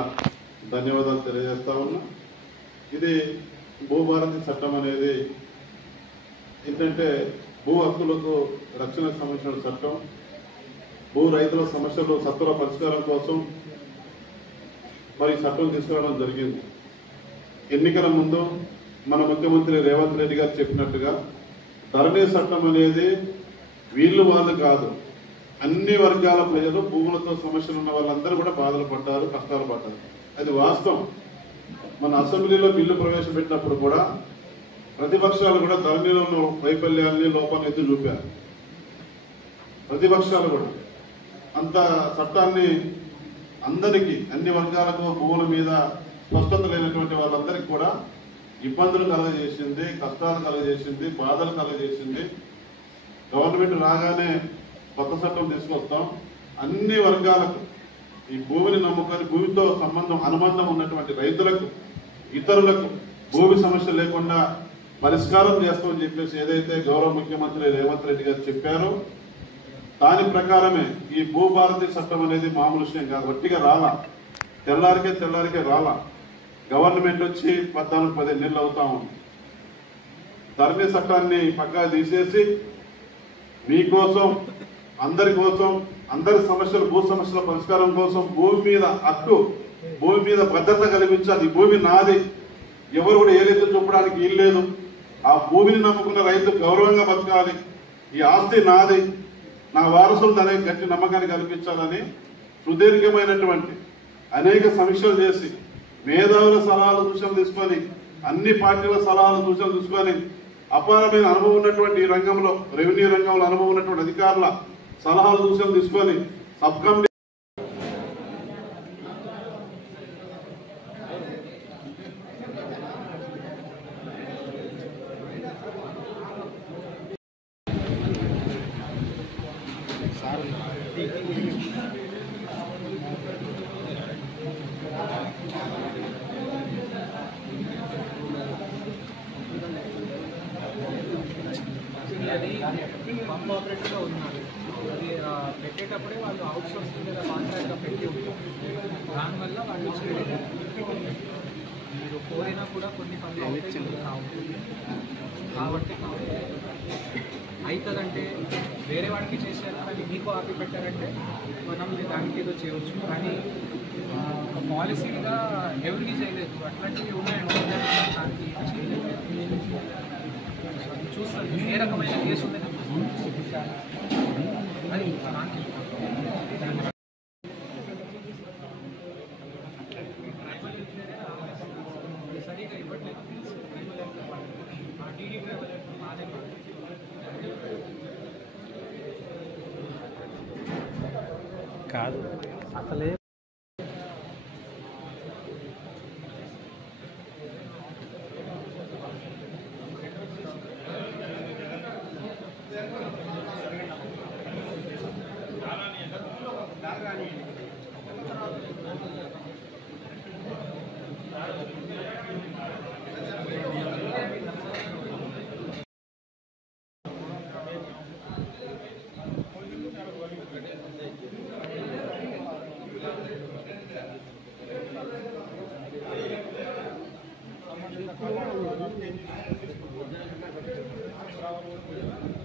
ధన్యవాదాలు తెలియజేస్తా ఉన్నా. ఇది భూభారతి చట్టం అనేది ఏంటంటే భూ హక్కులకు రక్షణకు సంబంధించిన చట్టం. భూ రైతుల సమస్యలు సత్వర పరిష్కారం కోసం మరి చట్టం తీసుకురావడం జరిగింది. ఎన్నికల ముందు మన ముఖ్యమంత్రి రేవంత్ రెడ్డి గారు చెప్పినట్టుగా ధరణి చట్టం అనేది వీళ్ళు వాళ్ళు కాదు, అన్ని వర్గాల ప్రజలు, భూములతో సమస్యలు ఉన్న వాళ్ళందరూ కూడా బాధలు పడ్డారు, కష్టాలు పడ్డారు. అది వాస్తవం. మన అసెంబ్లీలో బిల్లు ప్రవేశపెట్టినప్పుడు కూడా ప్రతిపక్షాలు కూడా ధరణిలో వైఫల్యాన్ని, లోపాన్ని ఎత్తి చూపారు. ప్రతిపక్షాలు కూడా అంత చట్టాన్ని అందరికీ, అన్ని వర్గాలకు భూముల మీద స్పష్టత లేనటువంటి వాళ్ళందరికీ కూడా ఇబ్బందులు కలగజేసింది, కష్టాలు కలగజేసింది, బాధలు కలగజేసింది. గవర్నమెంట్ రాగానే కొత్త చట్టం తీసుకొస్తాం, అన్ని వర్గాలకు ఈ భూమిని నమ్ముకొని భూమితో అనుబంధం ఉన్నటువంటి రైతులకు, ఇతరులకు భూమి సమస్య లేకుండా పరిష్కారం చేస్తామని చెప్పేసి ఏదైతే గౌరవ ముఖ్యమంత్రి రేవంత్ రెడ్డి గారు చెప్పారో దాని ప్రకారమే ఈ భూభారతి చట్టం అనేది మామూలు విషయం కాదు. వట్టిగా రాలా, తెల్లారికే రాలా. గవర్నమెంట్ వచ్చి 14-15 నెలలు అవుతా ఉంది. ధరణి చట్టాన్ని పక్కా తీసేసి మీకోసం, అందరి కోసం, అందరి సమస్యలు, భూ సమస్యల పరిష్కారం కోసం భూమి మీద హక్కు, భూమి మీద భద్రత కల్పించాలి. భూమి నాది, ఎవరు కూడా ఏదైతే చూపడానికి వీలు లేదు. ఆ భూమిని నమ్ముకున్న రైతు గౌరవంగా బతకాలి. ఈ ఆస్తి నాది, నా వారసులు అనే గట్టి నమ్మకాన్ని కల్పించాలని సుదీర్ఘమైనటువంటి అనేక సమీక్షలు చేసి, మేధావుల సలహాలు సూచనలు తీసుకొని, అన్ని పార్టీల సలహాలు సూచనలు తీసుకొని, అపారమైన అనుభవం ఉన్నటువంటి ఈ రంగంలో, రెవెన్యూ రంగంలో అనుభవం ఉన్నటువంటి అధికారుల సలహాలు సూచనలు తీసుకొని సబ్ కమిటీ అది పంప్ ఆపరేటర్గా ఉన్నారు. అది పెట్టేటప్పుడే వాళ్ళు అవుట్ సోర్సింగ్ లేదా కాంట్రాక్ట్గా పెట్టి ఉంటారు. దానివల్ల వాళ్ళు చేయలేదు. మీరు కోరినా కూడా కొన్ని పనులు అవుతుంది కాబట్టి అవుతుందంటే వేరే వాడికి చేశారు కానీ మీకు ఆపి పెట్టారంటే మనం దానికి ఏదో చేయవచ్చు. కానీ ఒక పాలసీగా ఎవరికి చేయలేదు. అట్లాంటివి ఉన్నాయంటే దానికి చేయలేదు. చూస్తాను ఏ రకమైన కేసు ఉన్నది అది సరిగా ఇవ్వట్లేదు. టీడీ బాగానే కాదు అసలే Thank you.